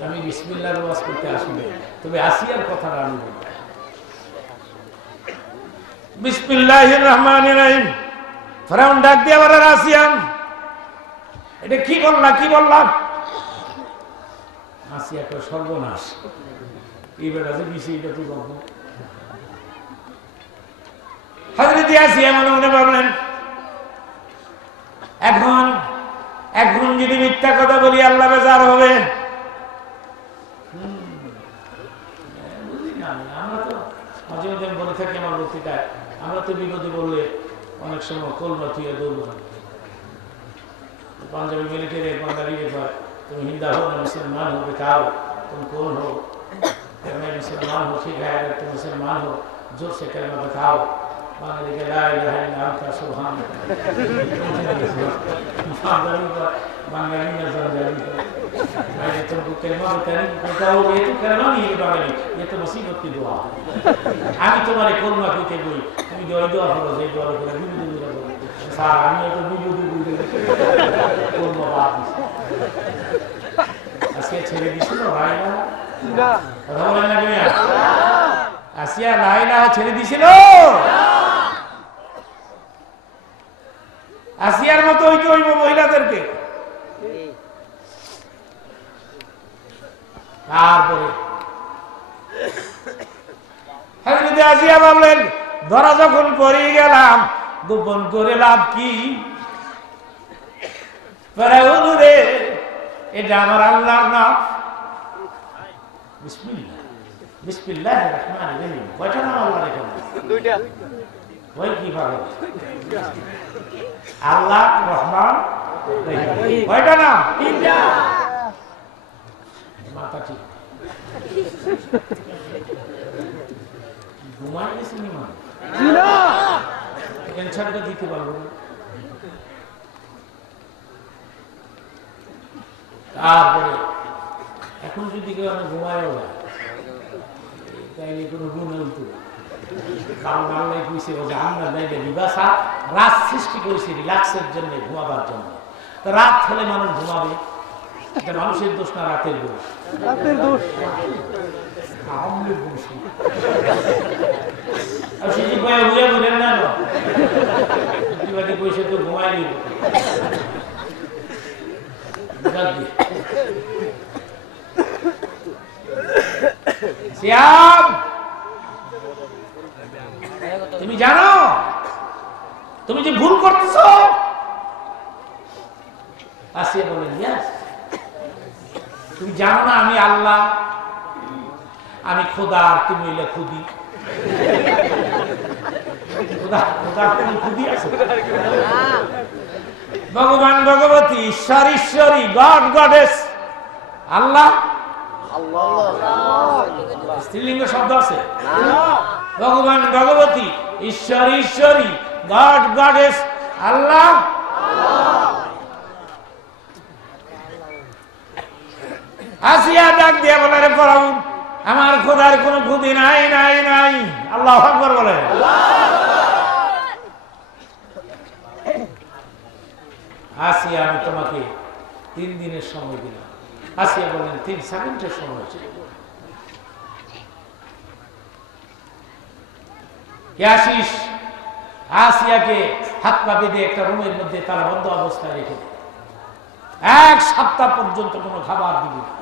আমি বিসমিল্লাহর ওয়াজ করতে আসিনি, তবে আসিয়ার কথাটা আমি বলবো। বিসমিল্লাহির রহমানির রহিম। ফেরাউন ডাক দিয়ে আবার আসিয়া, এটা কি বললা, কি বললাম? আসিয়া কয় সর্বনাশ, এইবার আছে বিষয়, এটা তো বলবো। হযরত আসিয়া মনে মনে ভাবলেন, এখন যদি মিথ্যা কথা বলি আল্লাহ বেজার হবে। আমরা তো মাঝে মাঝে বলে থাকি আমার বক্তৃতায়, আমরা তো বিপদে বললে অনেক সময় কলমা থুয়ে দৌড়। পাঞ্জাবি মিলিটারি বাঙালি হয়, তুমি হিন্দা हो ना मुसलमान हो, बताओ तुम कौन हो? मैं मुसलमान हूँ, ठीक है, अगर तुम मुसलमान हो जोर से कलमा बताओ। बांग्लादेश के ला इलाहा इल्ला अंता सुभान बांग्लादेश में ज़रूरी है। मैंने तुमको कलमा बताओ, ये तो कलमा नहीं है बांग्लादेश, ये तो मुसीबत की दुआ है। आगे तुम्हारे कलमा कहते कोई তুমি দোয়া করো, যে দোয়া করে বিবিধ স্যার আমি তো বিবিধ কলমা বাদ দিছি। আসিয়া ছেড়ে দিছিল রাইলা, কথা বলেন না কেন? আসিয়া রাইলা ছেড়ে দিছিল। আসিয়ার মতো হইতে হইব মহিলাদেরকে। তারপরে হযরত আসিয়া বললেন, ধরা যখন পড়ে গেলাম, গোপন করে লাভ কি? ফেরাউন রে, এটা আমার আল্লাহর নাম। বিসমিল্লাহ, বিসমিল্লাহির রহমানির রহিম। কয়টা নাম আল্লাহর এখানে? দুইটা। ওই কি ভাবে? আল্লাহ, রহমান, রহিম। কয়টা নাম? তিনটা। মাথা ঠিক। ঘুমাই গেছে নি মা? না। ক্যান্সারটা দিতে পারবো না। তারপরে এখন যদি কেউ আমি ঘুমায়ও না, তাইলে কোনো গুণে উঠতো না। কারণ আল্লাহ কইছে যে আমরা নাইলে লিবাসা, রাত সৃষ্টি করেছি রিল্যাক্সের জন্য, ঘুমাবার জন্য। তো রাত হলে মানুষ ঘুমাবে, এটা মানুষের দোষ না রাতের দোষ? রাতের দোষ। আমাদের দোষ। আর শুধু বয়া বুয়া বুঝেন না, প্রতিবাদী পয়সা তো ঘুমাই নিব। শ্যাম, তুমি জানো তুমি যে ভুল করতেছ? আসিয়া বলেন, ইয়েস। তুমি জানো না আমি আল্লাহ, আমি খোদা, আর তুমি হইলে খুদি। খুদি আছে ভগবান, ভগবতী, ঈশ্বর, ঈশ্বরী, গড, গডেস, আল্লাহ। স্ত্রীলিঙ্গ শব্দ আছে? ভগবান, ভগবতী, ঈশ্বর, ঈশ্বরী, গড, গডেস, আল্লাহ। আসিয়া ডাক দিয়া বলে, রে ফেরাউন, আমার খোদার কোন খুদি নাই, নাই, নাই। আল্লাহু আকবার বলে। আসিয়া, আমি তোমাকে 3 দিনের সময় দিলাম। আসিয়া বলেন, 3 সেকেন্ডের সময় ছিল। কে আসিস? আসিয়াকে হাত পা বেঁধে একটা রুমের মধ্যে তালাবদ্ধ অবস্থায় রেখে 1 সপ্তাহ পর্যন্ত কোনো খাবার দিবি না।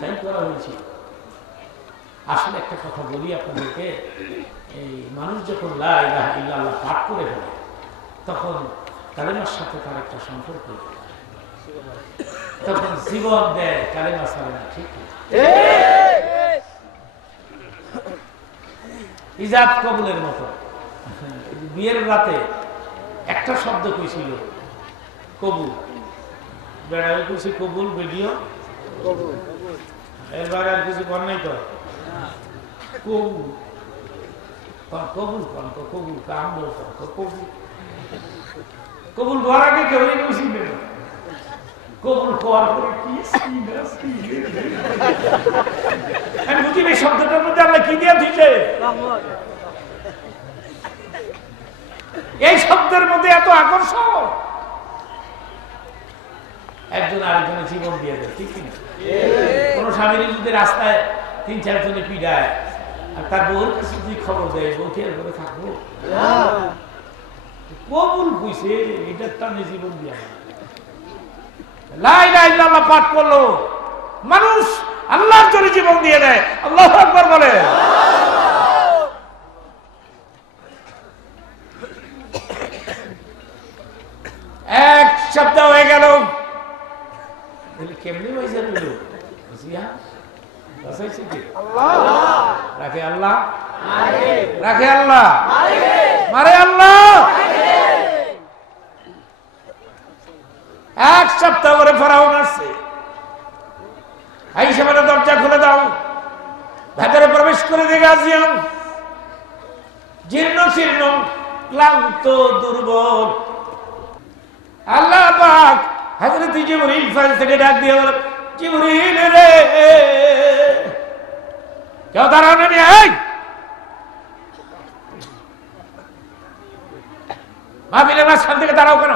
তাই করা হয়েছে। আসলে একটা কথা বলি আপনাদেরকে, এই মানুষ যখন লা ইলাহা ইল্লাল্লাহ পাঠ করে ফেলে, তখন কালেমার সাথে তার একটা সম্পর্ক, তখন জীবন দেয়, কালেমা ছাড়ে না। ঠিক ইজাত কবুলের মতো। বিয়ের রাতে একটা শব্দ কইছিল, কবুল। বেড়াই কইছি কবুল, ভিডিও কবুল। এরবার আর কিছু কর নাই তো, কবুল কবুল কবুল কাম কবুল। কবুল করার আগে কেউ কইছি কবুল করার পরে কি আমি বুঝি এই শব্দটার মধ্যে আল্লাহ কি দিয়া দিচ্ছে। এই শব্দের মধ্যে এত আকর্ষণ। একজন আরেকজনের জীবন দিয়ে দেয়, ঠিক কিনা? কোন স্বামীর যদি রাস্তায় 3-4 জনে পিড়ায়, আর তার বউর কাছে যদি খবর দেয়, বউ কি করে থাকবো? কবুল কইছে, এটার টানে জীবন দিয়ে লা ইলাহা ইল্লাল্লাহ পাঠ করলো, মানুষ আল্লাহর জন্য জীবন দিয়ে দেয়। আল্লাহু আকবার বলে। এক সপ্তাহ হয়ে গেল। কেমনি হয়েছে? রাখে আল্লাহ, রাখে আল্লাহ, মারে আল্লাহ। 1 সপ্তাহ পরে ফেরাউন আসছে। আইসা বলে, দরজা খুলে দাও। ভেতরে প্রবেশ করে দেখে আসিয়াম জীর্ণ শীর্ণ, ক্লান্ত, দুর্বল। আল্লাহ পাক হযরত জিবরীল থেকে ডাক দিয়ে বলে, জিবরীল রে, কেউ দাঁড়াও না। এই মাহফিলের মাঝখান থেকে দাঁড়াও কেন?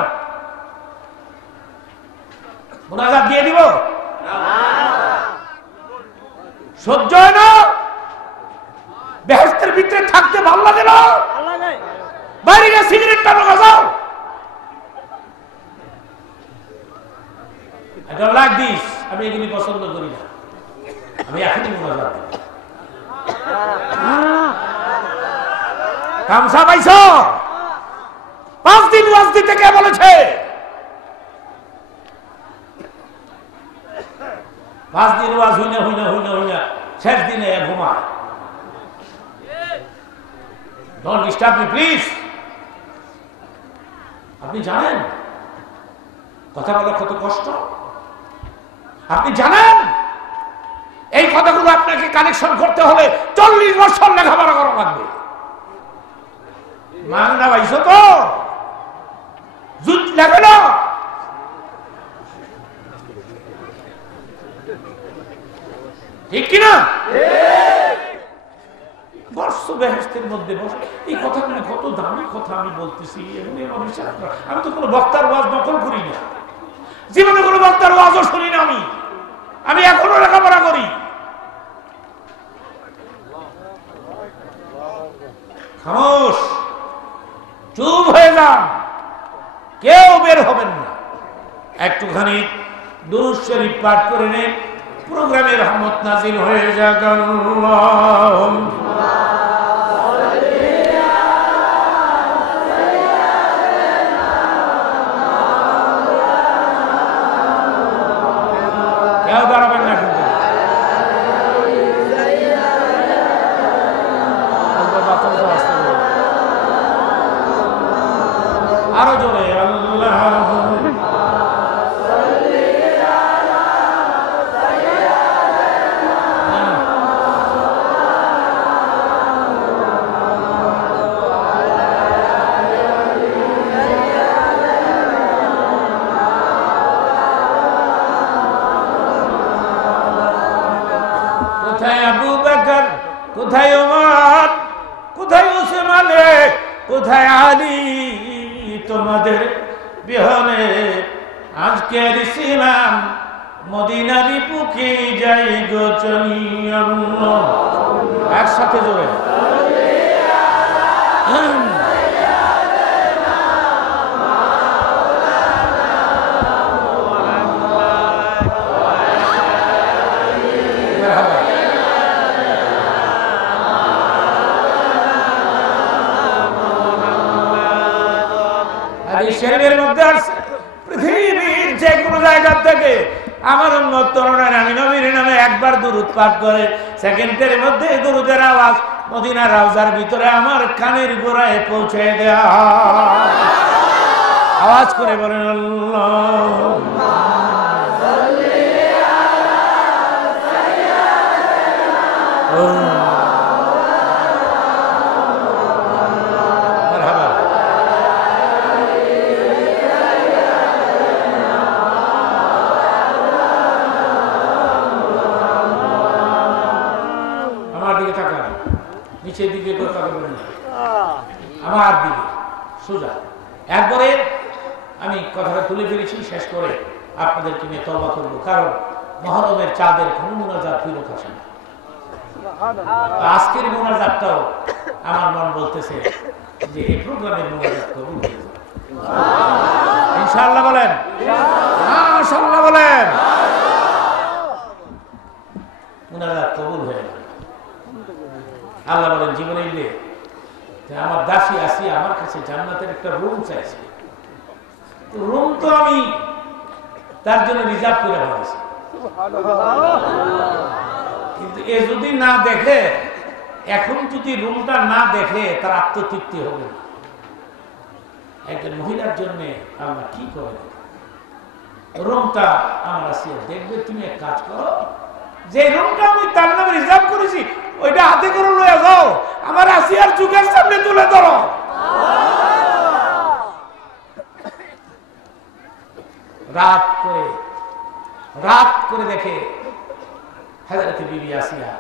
মুনাজাত দিয়ে দিব? সহ্য হয় না? বেহেশতের ভিতরে থাকতে ভালো লাগে না? বাইরে গিয়ে সিগারেট টানো, বাজাও। I don't like this. আমি এগুলি পছন্দ করি না। আমি এখনই মুনাজাত করি। কামসা পাইছো? 5 দিন ওয়াজ দিতে কে বলেছে? 5 দিন ওয়াজ হইনা শেষ দিনে ঘুমায়। Don't disturb me, please. আপনি জানেন কথা বলা কত কষ্ট? আপনি জানেন এই কথাগুলো আপনাকে কানেকশন করতে হলে 40 বছর লেখাপড়া করা লাগবে। মাংনা পাইছো তো? জুত লাগে না? ঠিক কিনা? বর্ষ বেহেশতের মধ্যে বসে এই কথাগুলো কত দামি কথা আমি বলতেছি। আমি তো কোনো বক্তার ওয়াজ নকল করি না, জীবনে কোনো বক্তার ওয়াজও শুনি না। আমি এখনো লেখাপড়া করি। খামোশ, চুপ হয়ে যান, কেউ বের হবেন না। একটুখানি দুরূদ শরীফ পাঠ করে নেন, প্রোগ্রামের রহমত নাজিল হয়ে যাক। কেউ দাঁড়াবেন না কিন্তু, আরো জোরে আল্লাহ। কোথায় আবু বকর, কোথায় ওমর, কোথায় উসমান, কোথায় আলী? তোমাদের বিহনে আজকের ইসলাম মদিনারি বুকে যাই গো চলিয়া। একসাথে জোরে শরীরের মধ্যে আছে পৃথিবীর যে কোনো জায়গা থেকে আমার উম্মত তরুণের আমি নবীর নামে একবার দুরূদ পাঠ করে সেকেন্ডের মধ্যে দুরূদের আওয়াজ মদিনার রওজার ভিতরে আমার কানের গোড়ায় পৌঁছে দেয়া। আওয়াজ করে বলেন আল্লাহুম্মা সাল্লি আলা সাইয়্যিদিনা। নিচের দিকে আমার দিকে সোজা। একবারে আমি কথাটা তুলে ফেলেছি, শেষ করে আপনাদেরকে নিয়ে তওবা করবো, কারণ মুহররমের চাঁদের কোনো মুনাজাত ফিরত আসে না। আজকের মুনাজাতটাও আমার মন বলতেছে যে এই প্রোগ্রামের মুনাজাত কবুল হয়ে যাবে ইনশাআল্লাহ। বলেন মাশাআল্লাহ, বলেন মুনাজাত কবুল হয়ে যাবে। আল্লাহ বলেন জিবরাইলে আমার দাসী আসিয়া আমার কাছে জান্নাতের একটা রুম চাইছে, রুম তো আমি তার জন্য রিজার্ভ করে ভাবছি, কিন্তু এ যদি না দেখে, এখন যদি রুমটা না দেখে তার আত্মতৃপ্তি হবে না। একজন মহিলার জন্য আমরা কি করে রুমটা আমার আসিয়া দেখবে, তুমি এক কাজ করো, যে রুমটা আমি তার নামে রিজার্ভ করেছি ওইটা হাতে করে লয়ে যাও, আমার আসিয়ার যুগের সামনে তুলে ধরো। রাত করে দেখে হযরত বিবি আসিয়া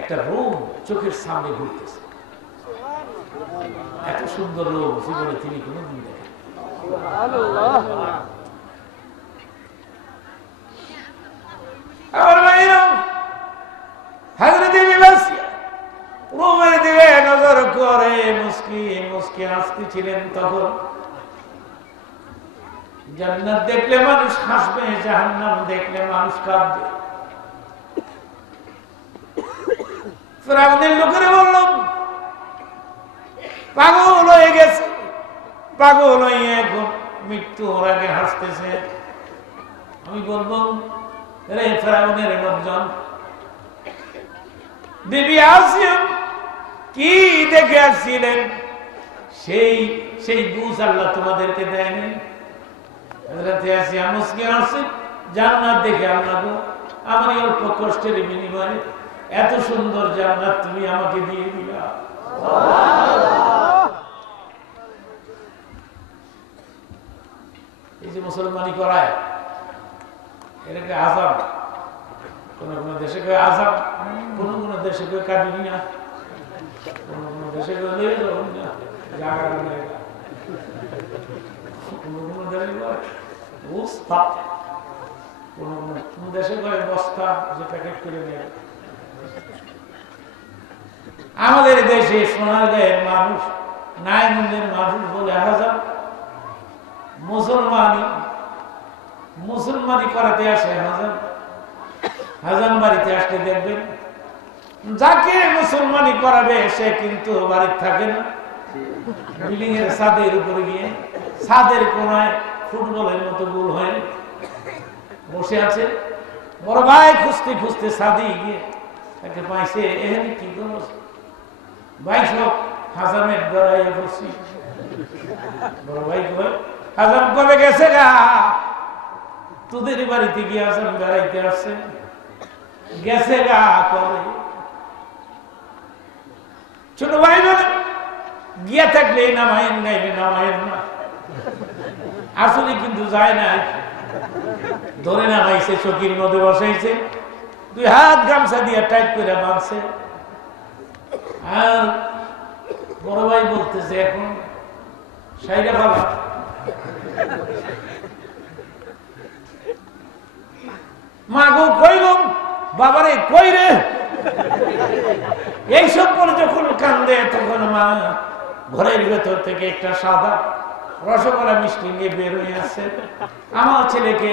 একটা রুম চোখের সামনে ঘুরতেছে। এত সুন্দর রুম জীবনে তিনি কোনোদিন দেখেন। রুমের দিকে নজর করে মুস্কি মুস্কি আসতেছিলেন, তখন জান্নাত দেখলে মানুষ হাসবে, জাহান্নাম দেখলে মানুষ কাঁদবে। ফিরআউনের লোকেরা বলল পাগল হয়ে গেছে, পাগল হয়ে এখন মৃত্যু ওর আগে হাসতেছে। আমি বলবো রে ফিরআউনের লোকজন, বিবি আসিয়া কি দেখে আসছিলেন? সেই সেই বুঝ আল্লাহ তোমাদেরকে দেয়নি? জান্নাত দেখে আপনাকে আমার অল্প কষ্টের বিনিময়ে এত সুন্দর জান্নাত তুমি আমাকে দিয়ে দিলা। এই যে মুসলমানি করায় এটাকে আযাব, কোন কোন দেশে কয় আযাব, কোন কোন দেশে কয় কাবিনী না, কোন কোন দেশে কয় লয়ে যাও না জায়গা নেই, কোন কোন দেশে কয় বস্তা, কোন কোন দেশে কয় বস্তা, যে প্যাকেট করে নেয়। আমাদের দেশে সোনারগাঁয়ের মানুষ, নারায়ণগঞ্জের মানুষ বলে হাজার মুসলমানি করাতে আসে। হাজান বাড়িতে আসলে দেখবেন যাকে মুসলমানি করাবে সে কিন্তু বাড়িতে থাকে না, বিল্ডিং এর ছাদের উপরে গিয়ে ছাদের কোনায় ফুটবলের মতো গোল হয়ে বসে আছে। বড় ভাই খুঁজতে খুঁজতে ছাদে গিয়ে তাকে পাইছে, এখানে কি করছ ভাই? সব হাজামের বেড়াইয়া বসছি। বড় ভাই কয় হাজাম কবে গেছে গা? তোদের বাড়িতে গিয়ে হাজাম বেড়াইতে আসছে, গেছে গা কবে? ছোট ভাই বলে গিয়া থাকলে নামায়েন নাইবে, নামায়েন না, আসলে কিন্তু যায় না। ধরে নামাইছে, চকির মধ্যে বসাইছে, 2 হাত গামছা দিয়ে টাইট করে বাঁধছে। আর বড় ভাই বলতেছে এখন সাইরা বাবা মা গো কই গো, বাবারে কই রে? এইসব পরে যখন কান্দে তখন মা ঘরের ভেতর থেকে একটা সাদা রসগোল্লা মিষ্টি নিয়ে বের হয়ে আসছে। আমার ছেলেকে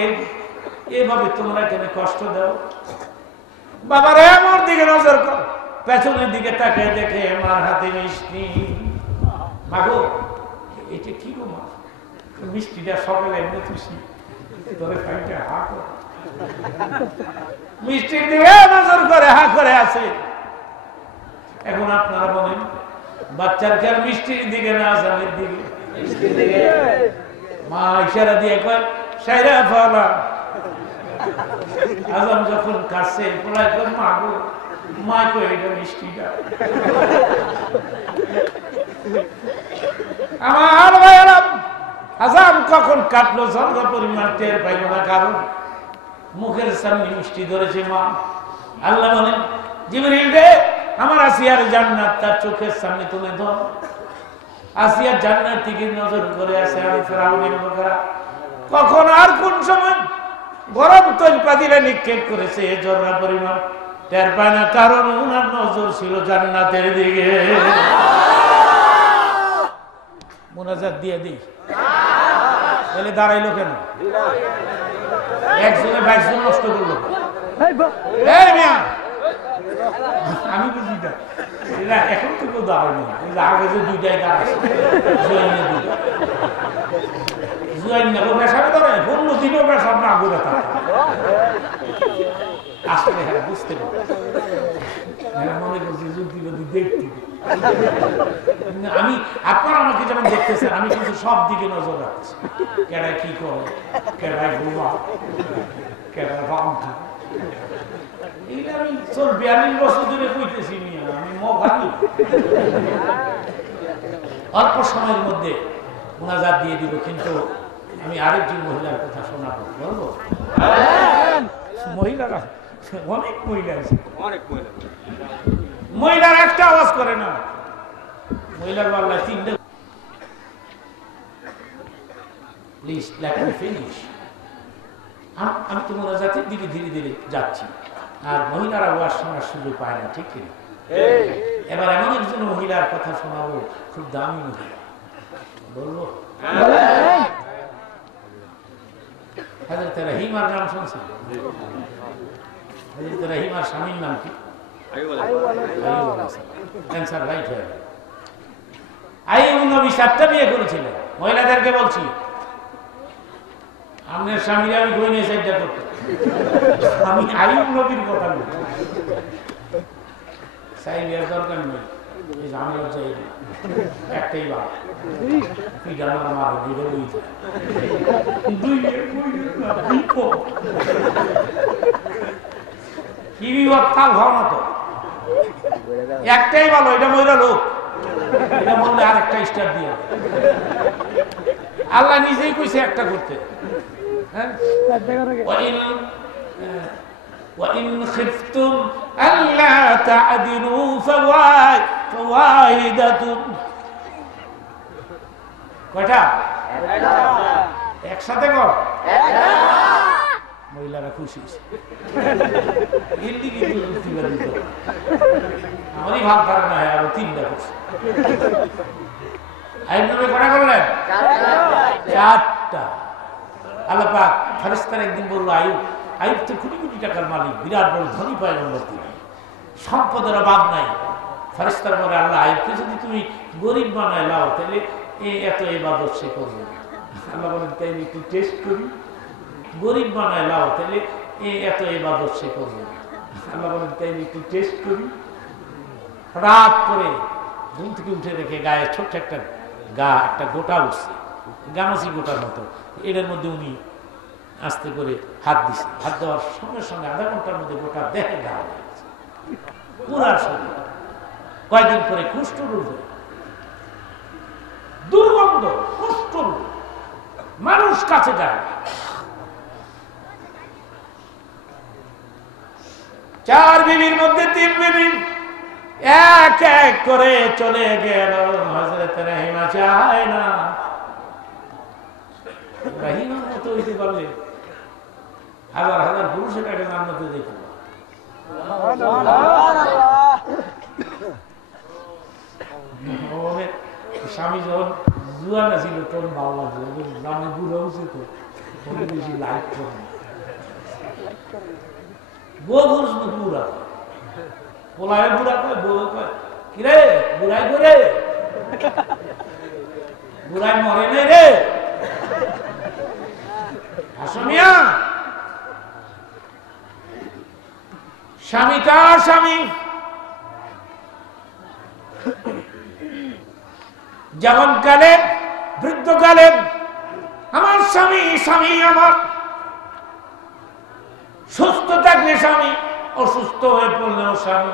এভাবে তোমরা কেন কষ্ট দাও? বাবারে আমার দিকে নজর কর, পেছনের দিকে তাকে দেখে মার হাতে মিষ্টি। মাগো এটা কি গো মা? মিষ্টিটা সকালে এমনি খুশি তোরে খাইতে হা কর, মিষ্টির দিকে নজর করে হা করে আছে। এখন আপনারা বলেন বাচ্চার খেয়াল মিষ্টির দিকে না আজামের দিকে? মা ইশারা দিয়ে কয় সাইরা ফালা। আজাম যখন কাছে পোলায় কয় মা গো, মা কয় এটা মিষ্টিটা। আমার ভাইয়েরা আজাম কখন কাটলো জন্ম পরিমাণ টের পাইল না, কারণ মুখের সামনে মিষ্টি ধরেছে মা। আল্লাহ বলেন জিবরিল রে আমার আসিয়ার জান্নাত তার চোখের সামনে তুলে ধর। আসিয়া জান্নাত থেকে নজর করে আছে। আমি ফিরআউনের লোকেরা কখন আর কোন সময় গরম তৈলপা দিলে নিক্ষেপ করেছে জর্রা পরিমাণ টের পায় না, কারণ উনার নজর ছিল জান্নাতের দিকে। মোনাজাত দিয়ে দিই তাহলে দাঁড়াইলো কেন? একজনে 22 জন নষ্ট করলো। আমি বুঝি না এখন তো কেউ দাঁড়ায়নি, আগে যে 2টাই দাঁড়াচ্ছে পেশাবে দাঁড়ায়, বললো দিনও পেশাব না আগুনে থাকে। আসলে হ্যাঁ বুঝতে পারে, মনে করছি যুক্তিবাদী দেখতে। আমি আপনারা আমাকে যেমন দেখতেছেন, আমি কিন্তু সব দিকে নজর রাখছি। কেডায় কি করে, কেডায় ঘুমা, কেডায় বাম খায়, এইটা আমি 42 বছর ধরে কইতেছি। আমি মগানি অল্প সময়ের মধ্যে মোনাজাত দিয়ে দিব, কিন্তু আমি আরেকজন মহিলার কথা শোনাবো, বলবো? মহিলারা অনেক মহিলা আছে, মহিলার একটা আওয়াজ করে না, মহিলার আল্লাহ 3টে। Please let me finish. আমি তো মোনাজাতের দিকে ধীরে ধীরে যাচ্ছি, আর মহিলারা ওয়াজ শোনার সুযোগ পায় না, ঠিক কিনা? এবার এমন একজন মহিলার কথা শোনাবো, খুব দামি মহিলা, বলবো? হযরত রহিমার নাম শুনছেন? হযরত রহিমার স্বামীর নাম কি? আইয়ুব আলাইহিস সালাম। অ্যানসার রাইট হয়ে গেল। আইয়ুব নবী 7টা বিয়ে করেছিলেন। মহিলাদেরকে বলছি, আপনার স্বামীর আমি কই নিয়ে 7টা করতে, আমি আইয়ুব নবীর কথা বলি। সাই বিয়ের দরকার নেই, এই ঝামেলা চাই না, একটাই বাপ কি জানার আমার বিয়ে হয়েছে কি বিপদ থাক ভাও না তো, একটাই ভালো, এটা মহিলা লোক, এটা বললে আর একটা স্টার দিয়ে আল্লাহ নিজেই কইছে একটা করতে। হ্যাঁ, وإن خفتم ألا تعدلوا فواحدة কয়টা? একসাথে কর। মহিলারা খুশি হিন্দি কিন্তু আমারই ভাব ধারণা হয় আরো 3টা করছে। আইন নবী কটা করলেন? 4টা। আল্লাহ পাক ফেরেশতারা একদিন বলল, আইয়ুব তো কোটি কোটি টাকার মালিক, বিরাট বড় ধনী পয়গম্বর, তিনি সম্পদের অভাব নাই। ফেরেশতারা বলে, আল্লাহ আইয়ুবকে যদি তুমি গরিব বানায় লাও তাহলে এত ইবাদত সে করবে। আল্লাহ বলেন, তাই একটু টেস্ট করি, গরিব বানায় লাও তাহলে এত ইবাদত সে করবে। আল্লাহ বলেন, তাই একটু টেস্ট করি। রাত করে ঘুম থেকে উঠে দেখে গায়ে ছোট্ট একটা একটা গোটা উঠছে, গামাসি গোটার মতো। এটার মধ্যে উনি আস্তে করে হাত দিছে। হাত দেওয়ার সঙ্গে সঙ্গে আধা ঘন্টার মধ্যে গোটা দেখে গা হয়ে গেছে পুরা শরীর। কয়েকদিন পরে কুষ্ঠরোগ, দুর্গন্ধ, কুষ্ঠরোগ, মানুষ কাছে যায়। 4 বিবির মধ্যে 3 বিবি এক এক করে চলে গেল। হযরত রহিমা চায় না, রহিমার মতো হইতে পারলে হাজার হাজার পুরুষের একটা জান্নাতে দেখব। স্বামী যখন জুয়ান ছিল তখন ভালো লাগছে, আমি বুড়ো হচ্ছে তো বেশি লাইক করে বউ পুরুষ বুড়া পোলায় বুড়া কয়, বউ কয় কিরে বুড়াই করে, বুড়াই মরে নেই রে, আসো মিয়া। স্বামী কার স্বামী? জওয়ানকালে বৃদ্ধকালে আমার স্বামী, স্বামী আমার। সুস্থ থাকলে স্বামী, অসুস্থ হয়ে পড়লেও স্বামী।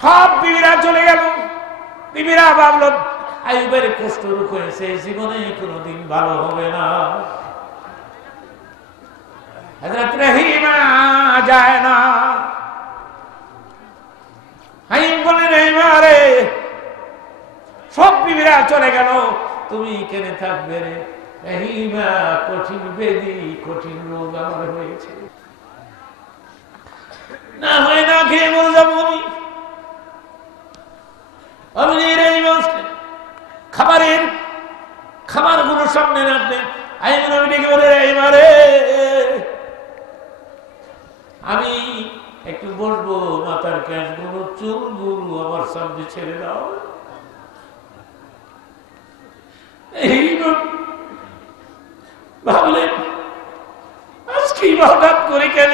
সব বিবিরা চলে গেল। বিবিরা ভাবল আইয়ুবের কষ্ট রূপ হয়েছে, জীবনে কোনোদিন ভালো হবে না। হযরত রহিমা যায় না। আইয়ুব বলে, রহিমা রে, সব বিবিরা চলে গেল, তুমি কেনে থাকবে রে? রহিমা, কঠিন বেদি, কঠিন রোগ আমার হয়েছে, না হয় না খেয়ে মরে যাবো আমি। খাবারগুলো সামনে রাখলেন। আইয়ুব নবী ডেকে বলে, রহিমা রে, আমি একটু বসবো, মাথার ক্যাশগুলো চুলগুলো আমার সামনে ছেড়ে দাও। ভাবলেন আজকে হঠাৎ করে কেন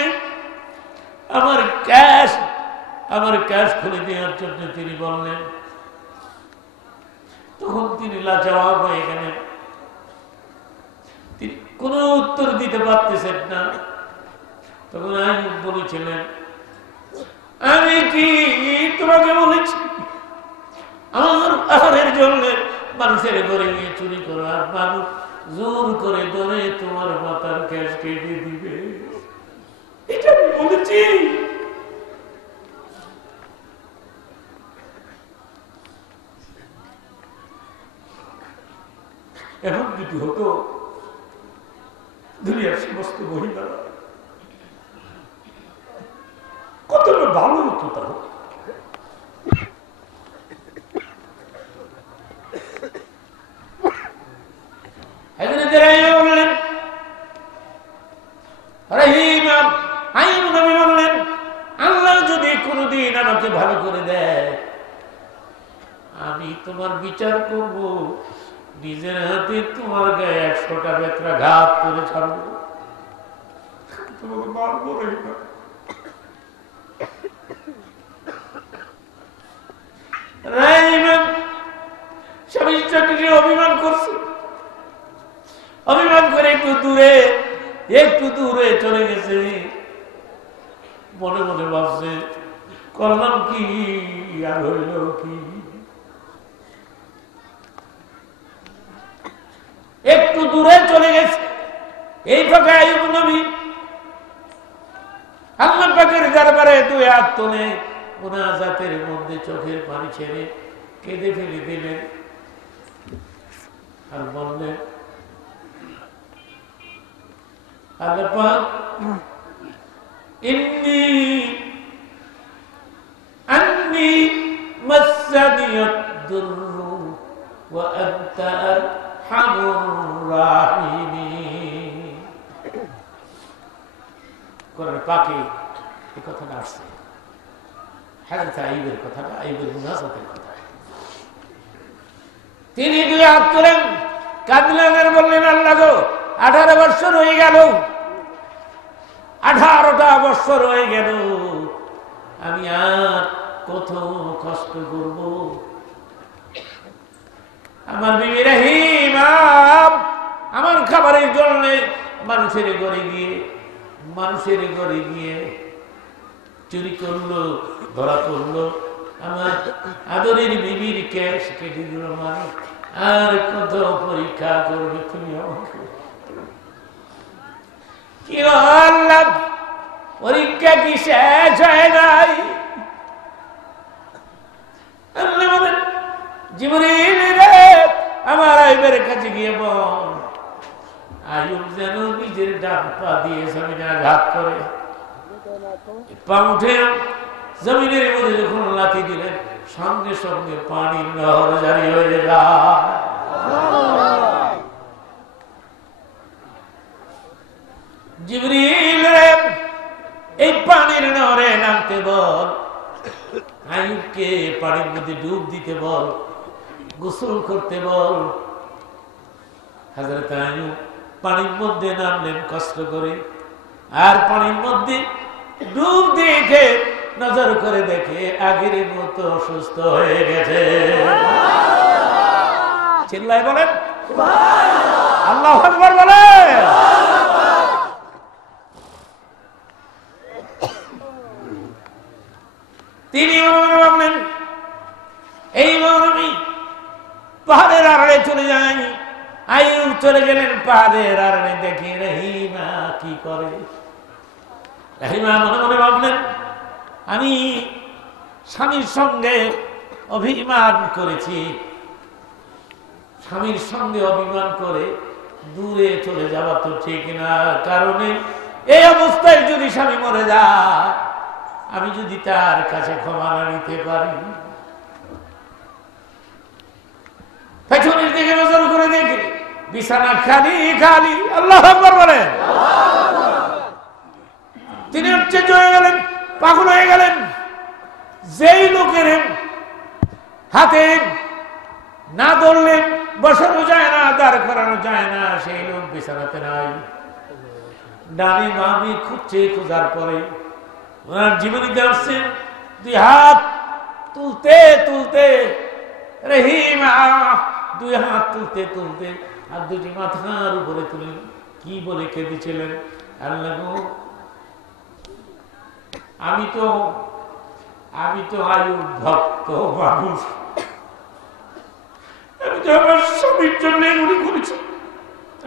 আমার ক্যাশ খুলে দেওয়ার জন্য তিনি বললেন। তখন তিনি লাজবাব হয়ে গেলেন, তিনি কোনো উত্তর দিতে পারতেছেন না। তখন আইয়ুব বলেছিলেন, আমি কি তোমাকে বলেছি আমার আহারের জন্য মানুষের ঘরে গিয়ে চুরি করো, আর মানুষ জোর করে ধরে তোমার মাথার ক্যাশ কেটে দিবে? এটা আমি বলেছি? এখন যদি হতো দুনিয়ার সমস্ত মহিলারা কতটা ভালো হতো, তার তোমার বিচার করব, নিজের হাতে তোমার গায়ে 100টা বেত্রাঘাত করে ছাড়বো, তোমাকে মারবো না। স্বামী স্ত্রীকে অভিমান করছে, অভিমান করে একটু দূরে চলে গেছে। মনে মনে ভাবছে করলাম কি আর হইল কি। একটু দূরে চলে গেছে। এই ফাঁকে আইয়ুব নবী আল্লাহ পাকের দরবারে 2 হাত তুলে মুনাজাতের মধ্যে চোখের পানি ছেড়ে কেঁদে ফেলে দিলেন আর বললেন, আল্লাহ পাক আন্নি মাসসানিয়াদ দুররু ওয়া আনতা আরহামুর রাহিমিন। কোরআন পাকে এই কথাটা আসছে, হযরত আইয়ুবের কথাটা, আইয়ুবের মুনাজাতের কথা। তিনি 2 হাত তুলেন, কাঁদলেন আর বললেন, আল্লাহ গো 18 বছর হয়ে গেল, 18টা বছর হয়ে গেল, আমি আর কত কষ্ট করব। আমার বিবি রহিমা আমার খাবারের জন্য মানুষের ঘরে গিয়ে চুরি করলো, ধরা পড়লো, আমার আদরের বিবির কেশ কেটে দিল। মানে আর কত পরীক্ষা করবে তুমি আমাকে? কি আল্লাহ, পরীক্ষা কি শেষ হয় নাই? আল্লাহ বলেন, জিবরিল রে আমার আইয়ুবের কাছে গিয়ে বল, আইয়ুব যেন নিজের ডান পা দিয়ে জমিনে আঘাত করে, পা উঠে জমিনের মধ্যে যখন লাথি দিলেন, সঙ্গে সঙ্গে পানির নহর জারি হয়ে যায়। জিবরিল রে এই পানির নহরে নামতে বল, আইয়ুবকে পানির মধ্যে ডুব দিতে বল, গোসল করতে বল। হযরত আইয়ুব পানির মধ্যে নামলেন কষ্ট করে, আর পানির মধ্যে ডুব দিয়ে নজর করে দেখে আগের মতো সুস্থ হয়ে গেছে। চিল্লায় বলেন আল্লাহু আকবার বলেন। তিনি ভাবলেন এই মৌরমি পাহাড়ের আড়ালে চলে যায়। আইয়ুব চলে গেলেন পাহাড়ের আড়ালে, দেখে রহিমা কি করে। রহিমা মনে মনে ভাবলেন, আমি স্বামীর সঙ্গে অভিমান করেছি, স্বামীর সঙ্গে অভিমান করে দূরে চলে যাওয়া তো ঠিক না, কারণে এই অবস্থায় যদি স্বামী মরে যায়, আমি যদি তার কাছে ক্ষমা না নিতে পারি। পেছনের দিকে নজর করে দেখি বিছানা খালি খালি। আল্লাহু আকবার বলেন। তিনি উচ্চেজ হয়ে গেলেন, পাগল হয়ে গেলেন। যেই লোকের হাতে না ধরলেন বসানো যায় না, দাঁড় করানো যায় না, সেই লোক বিছানাতে নাই। ডানে বামে খুঁজছে, খোঁজার পরে ওনার জীবনীতে আসছেন, 2 হাত তুলতে তুলতে রহিমা 2 হাত তুলতে তুলতে আর 2টি মাথার উপরে তুলে কি বলে কেঁদেছিলেন, আল্লাহ গো আমি তো আইয়ুব ভক্ত মানুষ, আমি তো আমার স্বামীর জন্য এগুলি করেছি,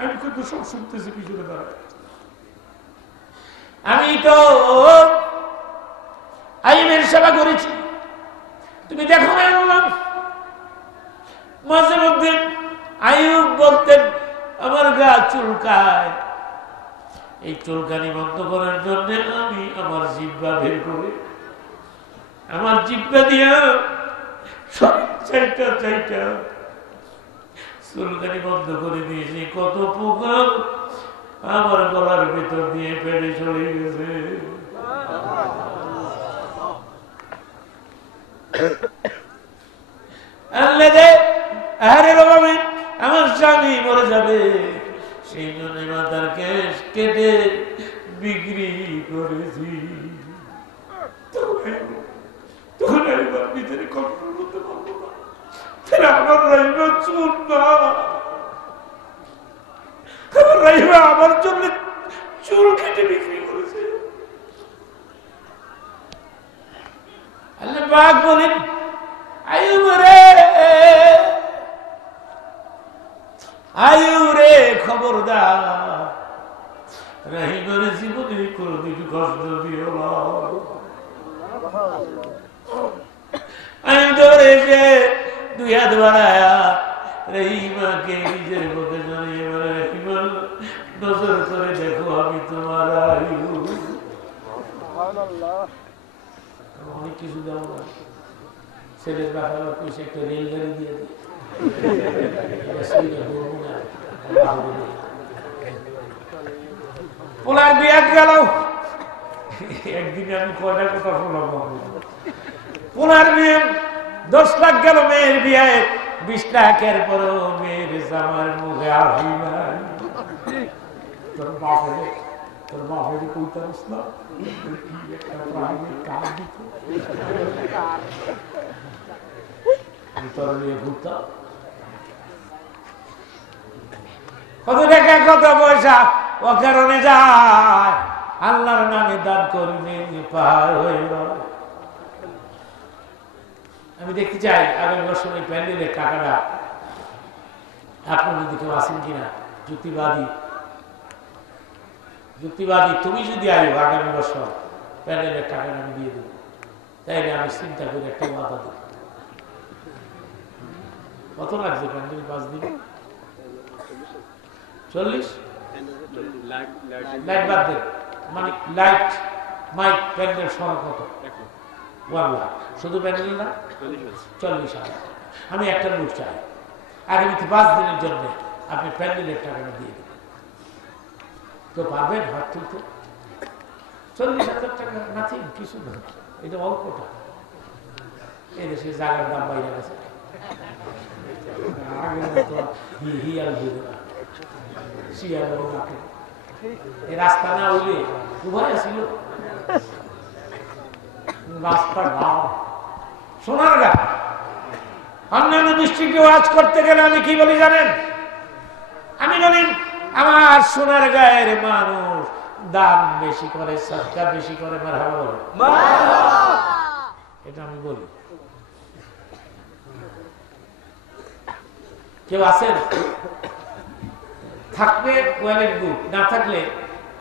আমি কিন্তু সব শুনতেছি পিছনে দাঁড়ায়। আমি তো আইয়ুবের সেবা করেছি, তুমি দেখো না আল্লাহ। মাঝে মধ্যে আইয়ুব বলতেন আমার গা চুলকায়, এই চুলকানি বন্ধ করার জন্য আমি আমার জিহ্বা বের করে, আমার জিহ্বা দিয়া চাইটা চুলকানি বন্ধ করে দিয়েছি। কত পোকা আমার গলার ভেতর দিয়ে পেড়ে চলে গেছে। আল্লাহ যাবে, সেই জন্য মাথার কেশ কেটে বিক্রি করেছি। তখন আমি ভিতরে কন্ট্রোল করতে পারবো না, আমার রাইমা চুর না, আমার রাইমা আমার জন্য চুল কেটে বিক্রি করেছে। আল্লাহ পাক বলেন, আইয়ুব রে খবরদার, রাহিমের জীবনে কোনদিন কষ্ট দিও না। আমি ধরে যে দুই হাত বাড়ায়া রহিমাকে নিজের মুখে জড়িয়ে বলে, রহিমা নজর করে দেখো আমি তোমার আয়ুব। অনেক কিছু দেওয়া না, ছেলের ব্যাপার পয়সা একটা রেলগাড়ি দিয়ে দিই, পোলার বিয়াত গেল। একদিনে আমি কয়টা কথা শোনাবো, পোলার বিয়ে 10 লাখ গেল, মেয়ের বিয়ে 20 লাখের পরও মেয়ের জামার মুখে হাসি নাই। তোর বাপের কইতারস না কাজ দিত, তোর নিয়ে ঘুরতাম, কত টাকা কত পয়সা ও কারণে যায়, আল্লাহর নামে দান করবে পার হয়ে। আমি দেখতে চাই আগামী বছর এই প্যান্ডেলের টাকাটা আপনার যদি কেউ আসেন কিনা, যুক্তিবাদী তুমি যদি আয়ো আগামী বছর প্যান্ডেলের টাকাটা আমি দিয়ে দেবো, তাইলে আমি চিন্তা করে একটা ওয়াদা দেব। কত লাগছে প্যান্ডেল? 5 দিন 40 লাইট বাদ দেন, মানে লাইট মাইক প্যান্ডেল সহ কত? 1 লাখ। শুধু প্যান্ডেল না 40,000। আমি একটা লোক চাই আগামীতে 5 দিনের জন্য আপনি প্যান্ডেলের টাকাটা দিয়ে দেবেন। কেউ পারবেন হাত তুলতে? 40,000 টাকা নাথিং, কিছু না, এটা অল্প টাকা। এই দেশে জায়গার দাম বাইরে গেছে, রাস্তা না হইলে উভয় ছিল রাস্তা গাও সোনারগাঁ। অন্যান্য ডিস্ট্রিক্টে ওয়াজ করতে গেলে আমি কি বলি জানেন? আমি বলি আমার সোনারগাঁয়ের মানুষ দান বেশি করে, সদকা বেশি করে, মারহাবা বলে, এটা আমি বলি। কেউ আছেন? থাকলে ওয়েল এন্ড গুড, না থাকলে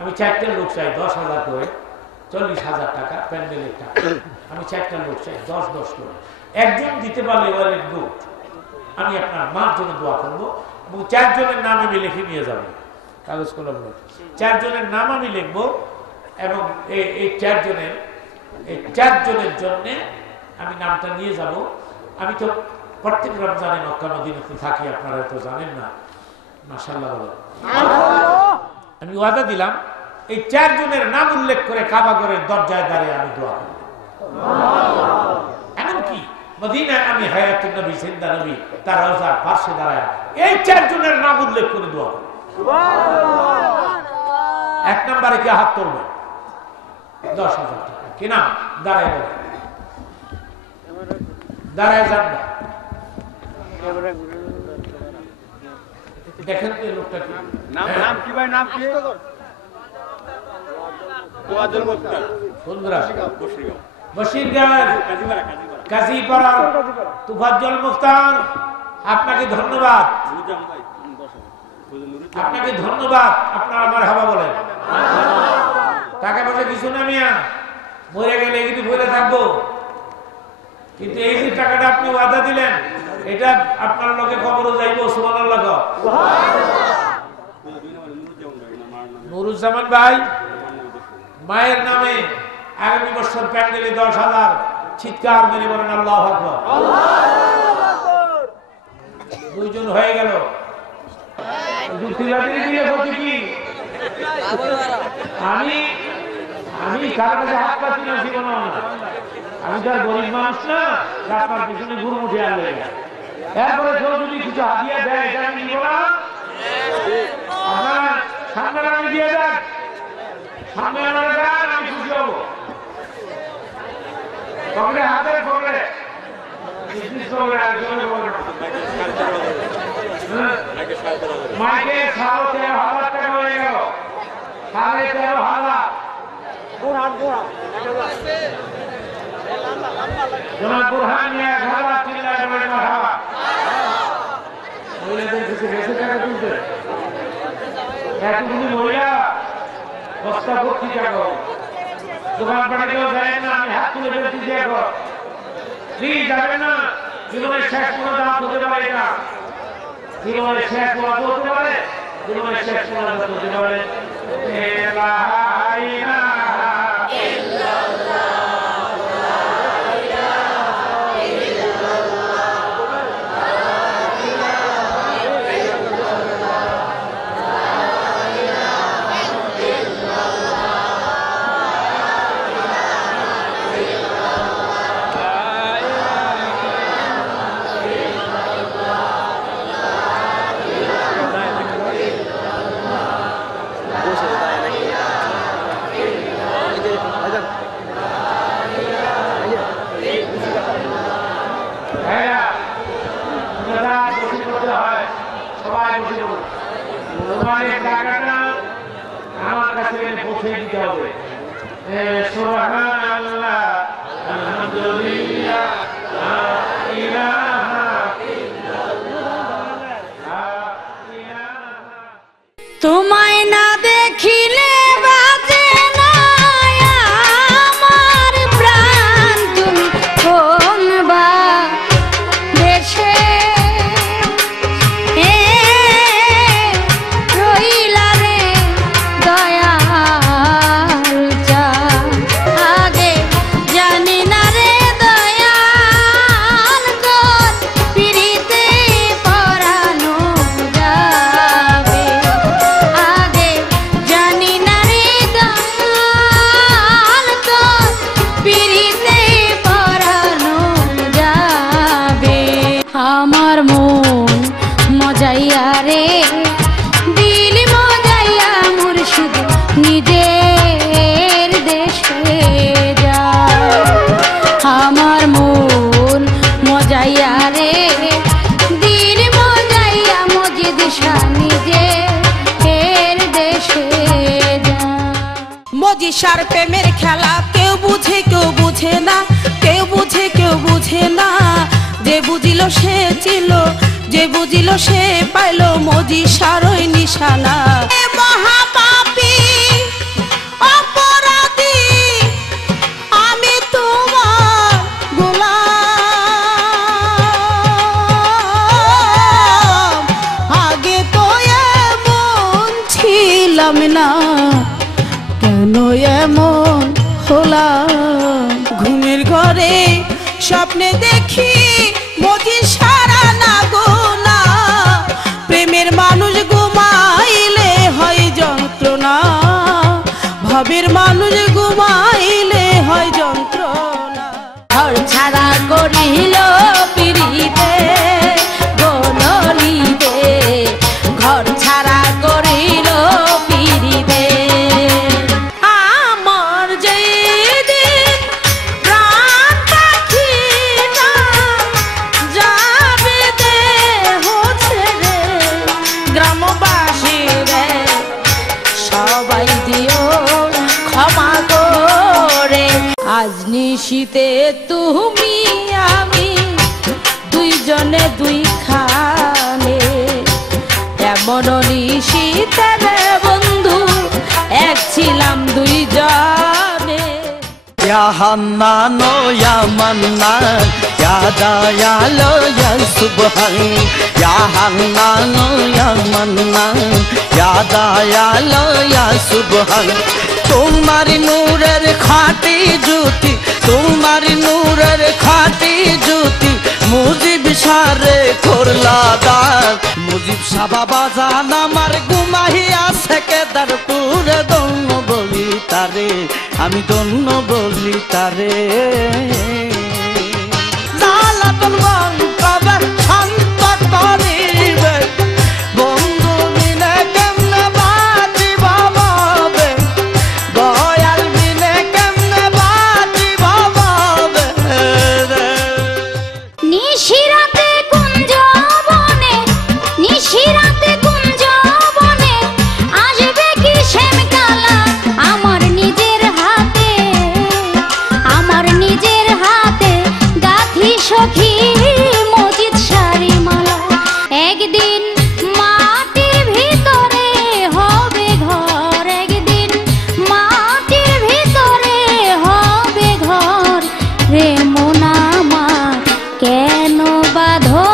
আমি 4টা লোক চাই 10,000 করে, 40,000 টাকা প্যান্ডেলের টাকা। আমি 4টা লোক চাই 10-10 করে। একজন দিতে পারলে ওয়েল এন্ড গুড, আমি আপনার মার জন্য দোয়া করবো এবং 4 জনের নাম আমি লিখে নিয়ে যাবো, কাগজ কলম লোক 4 জনের নাম আমি লিখবো এবং এই 4 জনের জন্য আমি নামটা নিয়ে যাব। আমি তো প্রত্যেক রমজানে মক্কা মদিনাতে থাকি, আপনারা তো জানেন না, মাশাআল্লাহ বলেন। আমি ওয়াদা দিলাম এই 4 জনের নাম উল্লেখ করে কাবা ঘরের দরজায় দাঁড়িয়ে আমি দোয়া করব। এমনকি মদিনায় আমি হায়াতুন নবী জিন্দা নবী তার রওজার পাশে দাঁড়ায় এই 4 জনের নাম উল্লেখ করে দোয়া করব। সুবহানাল্লাহ। 1 নম্বরে কে হাত তুলবে? 10,000 টাকা। কি নাম? দাঁড়ায় বলে, দাঁড়ায় যান না, দেখেন তো লোকটা কি নাম কি ভাই? নাম কি? ওয়াদুল মুক্তার, বন্ধুরা বশিরগাঁও কাজীপাড়া তুফাজ্জল মুক্তার। আপনাকে ধন্যবাদ, আপনাকে ধন্যবাদ। আপনার আমার হাবা বলেন। টাকা পয়সা কিছু না মিয়া, মরে গেলে কিন্তু বলে থাকবো, কিন্তু এই যে টাকাটা আপনি ওয়াদা দিলেন এটা আপনার লোকে খবরও যাইব। সুবহানাল্লাহ। নুরুজ্জামান ভাই মায়ের নামে আগামী বছর প্যান্ডেলে 10,000, চিৎকার মেরে বলেন আল্লাহু আকবার। দুইজন হয়ে গেল। আমি কার কাছে হাত পাচ্ছি না জীবনে, আমি তো আর গরিব মানুষ না, আপনার পিছনে গুরু উঠে আনলে। এরপরে কেউ যদি কিছু হাতিয়া দেয় এটা আমি নিব না। আপনারা সামনে আমি দিয়ে দেন, সামনে আমরা দেন, আমি খুশি হবো। পকেটে হাতে পকেটে মাইকে 13,500 টাকা হয়ে গেল, 13,500। জনাব বুরহান নিয়ে 1,000 চিল্লায় বলে মারহাবা। মহিলাদের কিছু বেশি টাকা তুলতে এতগুলি মহিলা বস্তা ভর্তি টাকা দোকান পাটে কেউ যায় না, আমি হাত তুলে বেশি দিয়ে প্লিজ যাবেন না। জীবনের শেষ কোনো দাঁত হতে পারে না, জীবনের শেষ কোনো হতে পারে, জীবনের শেষ কোনো দাঁত হতে পারে। আমার কাছে পৌঁছে দিতে হবে। সুবহানাল্লাহ, আলহামদুলিল্লাহ, লা ইলাহা ইল্লাল্লাহ। তোমায় না দেখিলে বাজে না আমার প্রাণ, তুমি কোন বা দেশে রইলা রে দয়াল চা। আগে জানি না রে দয়াল তোর পিরিতে পরানো যাবে। আগে জানি না রে দয়াল তোর পিরিতে পরানো যাবে। আমার মন মজাইয়া রে দিল মজাইয়া মুর্শিদ নিজের দেশে যায়। আমার মন মজাইয়া রে দিল মজাইয়া মজিদ শাহ নিজের দেশে যায়। মজি সার প্রেমের খেলা কেউ বুঝে কেউ বুঝে না, কেউ বুঝে কেউ বুঝে না। যে বুঝিল সে ছিল, যে বুঝিল সে পাইল মজি সারই নিশানা। মহাপাপী অপরাধী আমি তোমার গোলাম। আগে তো এমন ছিলাম না, কেন এমন হলাম। ঘুমের ঘরে স্বপ্নে দেখি মজি সারা না গোনা। প্রেমের মানুষ ঘুমাইলে হয় যন্ত্রণা, ভাবের মানুষ ঘুমাইলে হয় যন্ত্রণা। ঘর ছাড়া করিল পিরিতে গোললিতে, ঘর ছাড়া করিল পিরিতে। আমার যেদিন প্রাণ পাখিটা যাবে দেহ ছেড়ে, গ্রামবাসী রে সবাই দিও ক্ষমা করে। আজ নিশীতে তুমি আমি দুইজনে দুই খানে, এমন নিশীতে রে বন্ধু এক ছিলাম দুইজনে। Ya Hannan, Ya Mannan, Ya Dayalu, Ya Subhan. Ya Hannan, Ya Mannan, Ya Dayalu, Ya Subhan. তোমার নূরের খাঁটি জ্যোতি, তোমার নূরের খাঁটি জ্যোতি মুজিব সারে করলা দার। মুজিব সাবা বাজান আমার ঘুমাহিয়া সেকেদারপুরে দন্য বলি তারে, আমি দন্য বলি তারে। জালাতন গন্তবে শান্ত করিবে বন্ধু মিলে নিশিরাতে কুঞ্জ বনে, নিশিরাতে কুঞ্জ বনে আসবে কি শ্যামকালা আমার নিজের হাতে, আমার নিজের হাতে গাঁথি সখী মজিদ শাড়ি মালা। একদিন মাটির ভিতরে হবে ঘর, একদিন মাটির ভিতরে হবে ঘর রে মন আমার কেন বাঁধো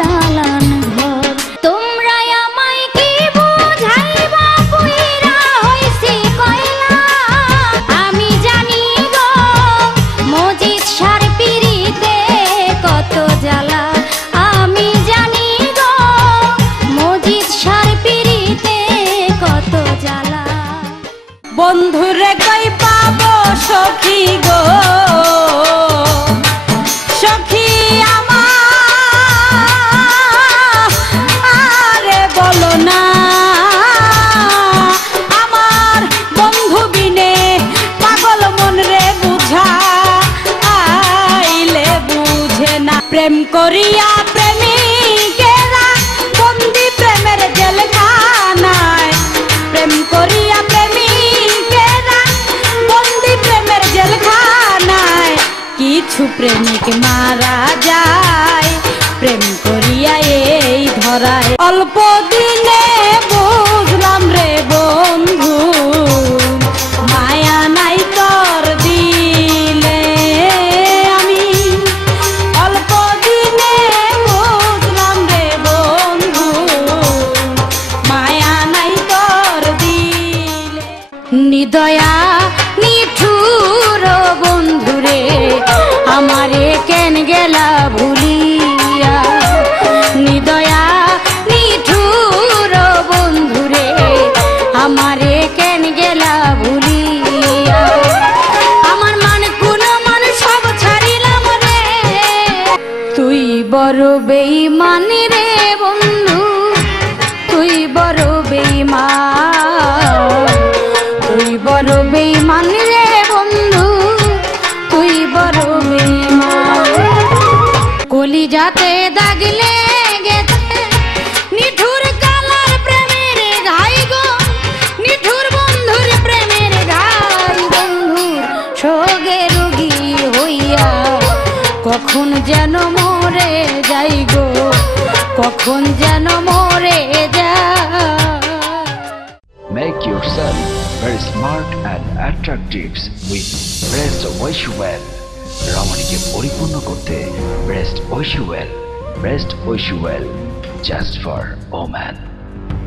দালান ঘর। তোমরা আমায় কি বুঝাইবা পুইরা হইছি কয়লা, আমি জানি গো মজিদ শার পিরিতে কত জ্বালা, আমি জানি গো মজিদ শার পিরিতে কত জ্বালা। বন্ধুরে কই পাবো সখী গো, সখী আমারে বলো না, আমার বন্ধু বিনে পাগল মন রে বুঝা আইলে বুঝে না। প্রেম করিয়া প্রেমিকেরা বন্দি প্রেমের জেলখানায়, প্রেম করিয়া প্রেমিকেরা বন্দি প্রেমের জেলখানায়। কিছু প্রেমিক মারা যায় প্রেম করিয়া এই ধরায়। অল্প দিনে বুঝলাম রে বন্ধু মায়া নাই তোর দিলে, আমি অল্প দিনে বুঝলাম রে বন্ধু মায়া নাই তোর দিলে। নিদয়া নিঠুর বন্ধুরে আমারে কেন গেলা ভুলিয়া, নিদয়া নিঠুর বন্ধুরে আমারে কেন গেলা ভুলিয়া। আমার মান কোন মান সব ছাড়িলাম রে, তুই বড় বেঈমান রে বন্ধু, তুই বড় বেঈমান, তুই বড় বেঈমান রে বন্ধু, তুই বড় বেঈমান। কলিজাতে দাগ লেগেছে নিঠুর কালার প্রেমের ঘাই গো, নিঠুর বন্ধুর প্রেমের ঘাই। বন্ধুর সোগে রোগী হইয়া কখন যেন মরে যাই গো, কখন যেন মরে যায়। Make yourself very smart and attractive with Breast Wash Well. রমণীকে পরিপূর্ণ করতে Breast Wash Well, Breast Wash Well, just for women.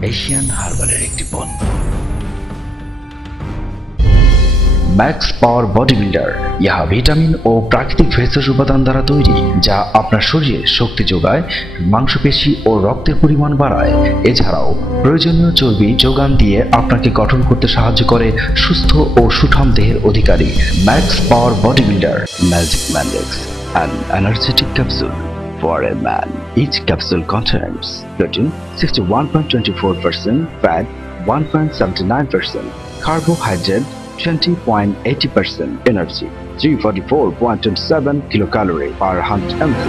Asian হার্বালের একটি পণ্য। ম্যাক্স পাওয়ার বডি বিল্ডার, ইহা ভিটামিন ও প্রাকৃতিক ভেষজ উপাদান দ্বারা তৈরি, যা আপনার শরীরে শক্তি যোগায়, মাংসপেশি ও রক্তের পরিমাণ বাড়ায়। এছাড়াও প্রয়োজনীয় চর্বি যোগান দিয়ে আপনাকে গঠন করতে সাহায্য করে সুস্থ ও সুঠাম দেহের অধিকারী। Max Power body builder, magic Mandex, an energetic capsule for a man. Each capsule contains protein 61.24%, fat 1.79%, carbohydrate 20.80%, energy 344.27 kilocalorie per 100 mg.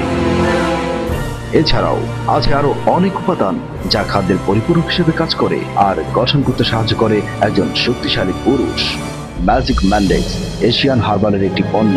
এছাড়াও আছে আরো অনেক উপাদান যা খাদ্যের পরিপূরক হিসেবে কাজ করে আর গঠন করতে সাহায্য করে একজন শক্তিশালী পুরুষ। ম্যাজিক ম্যান্ডেক্স এশিয়ান হার্বালের একটি পণ্য।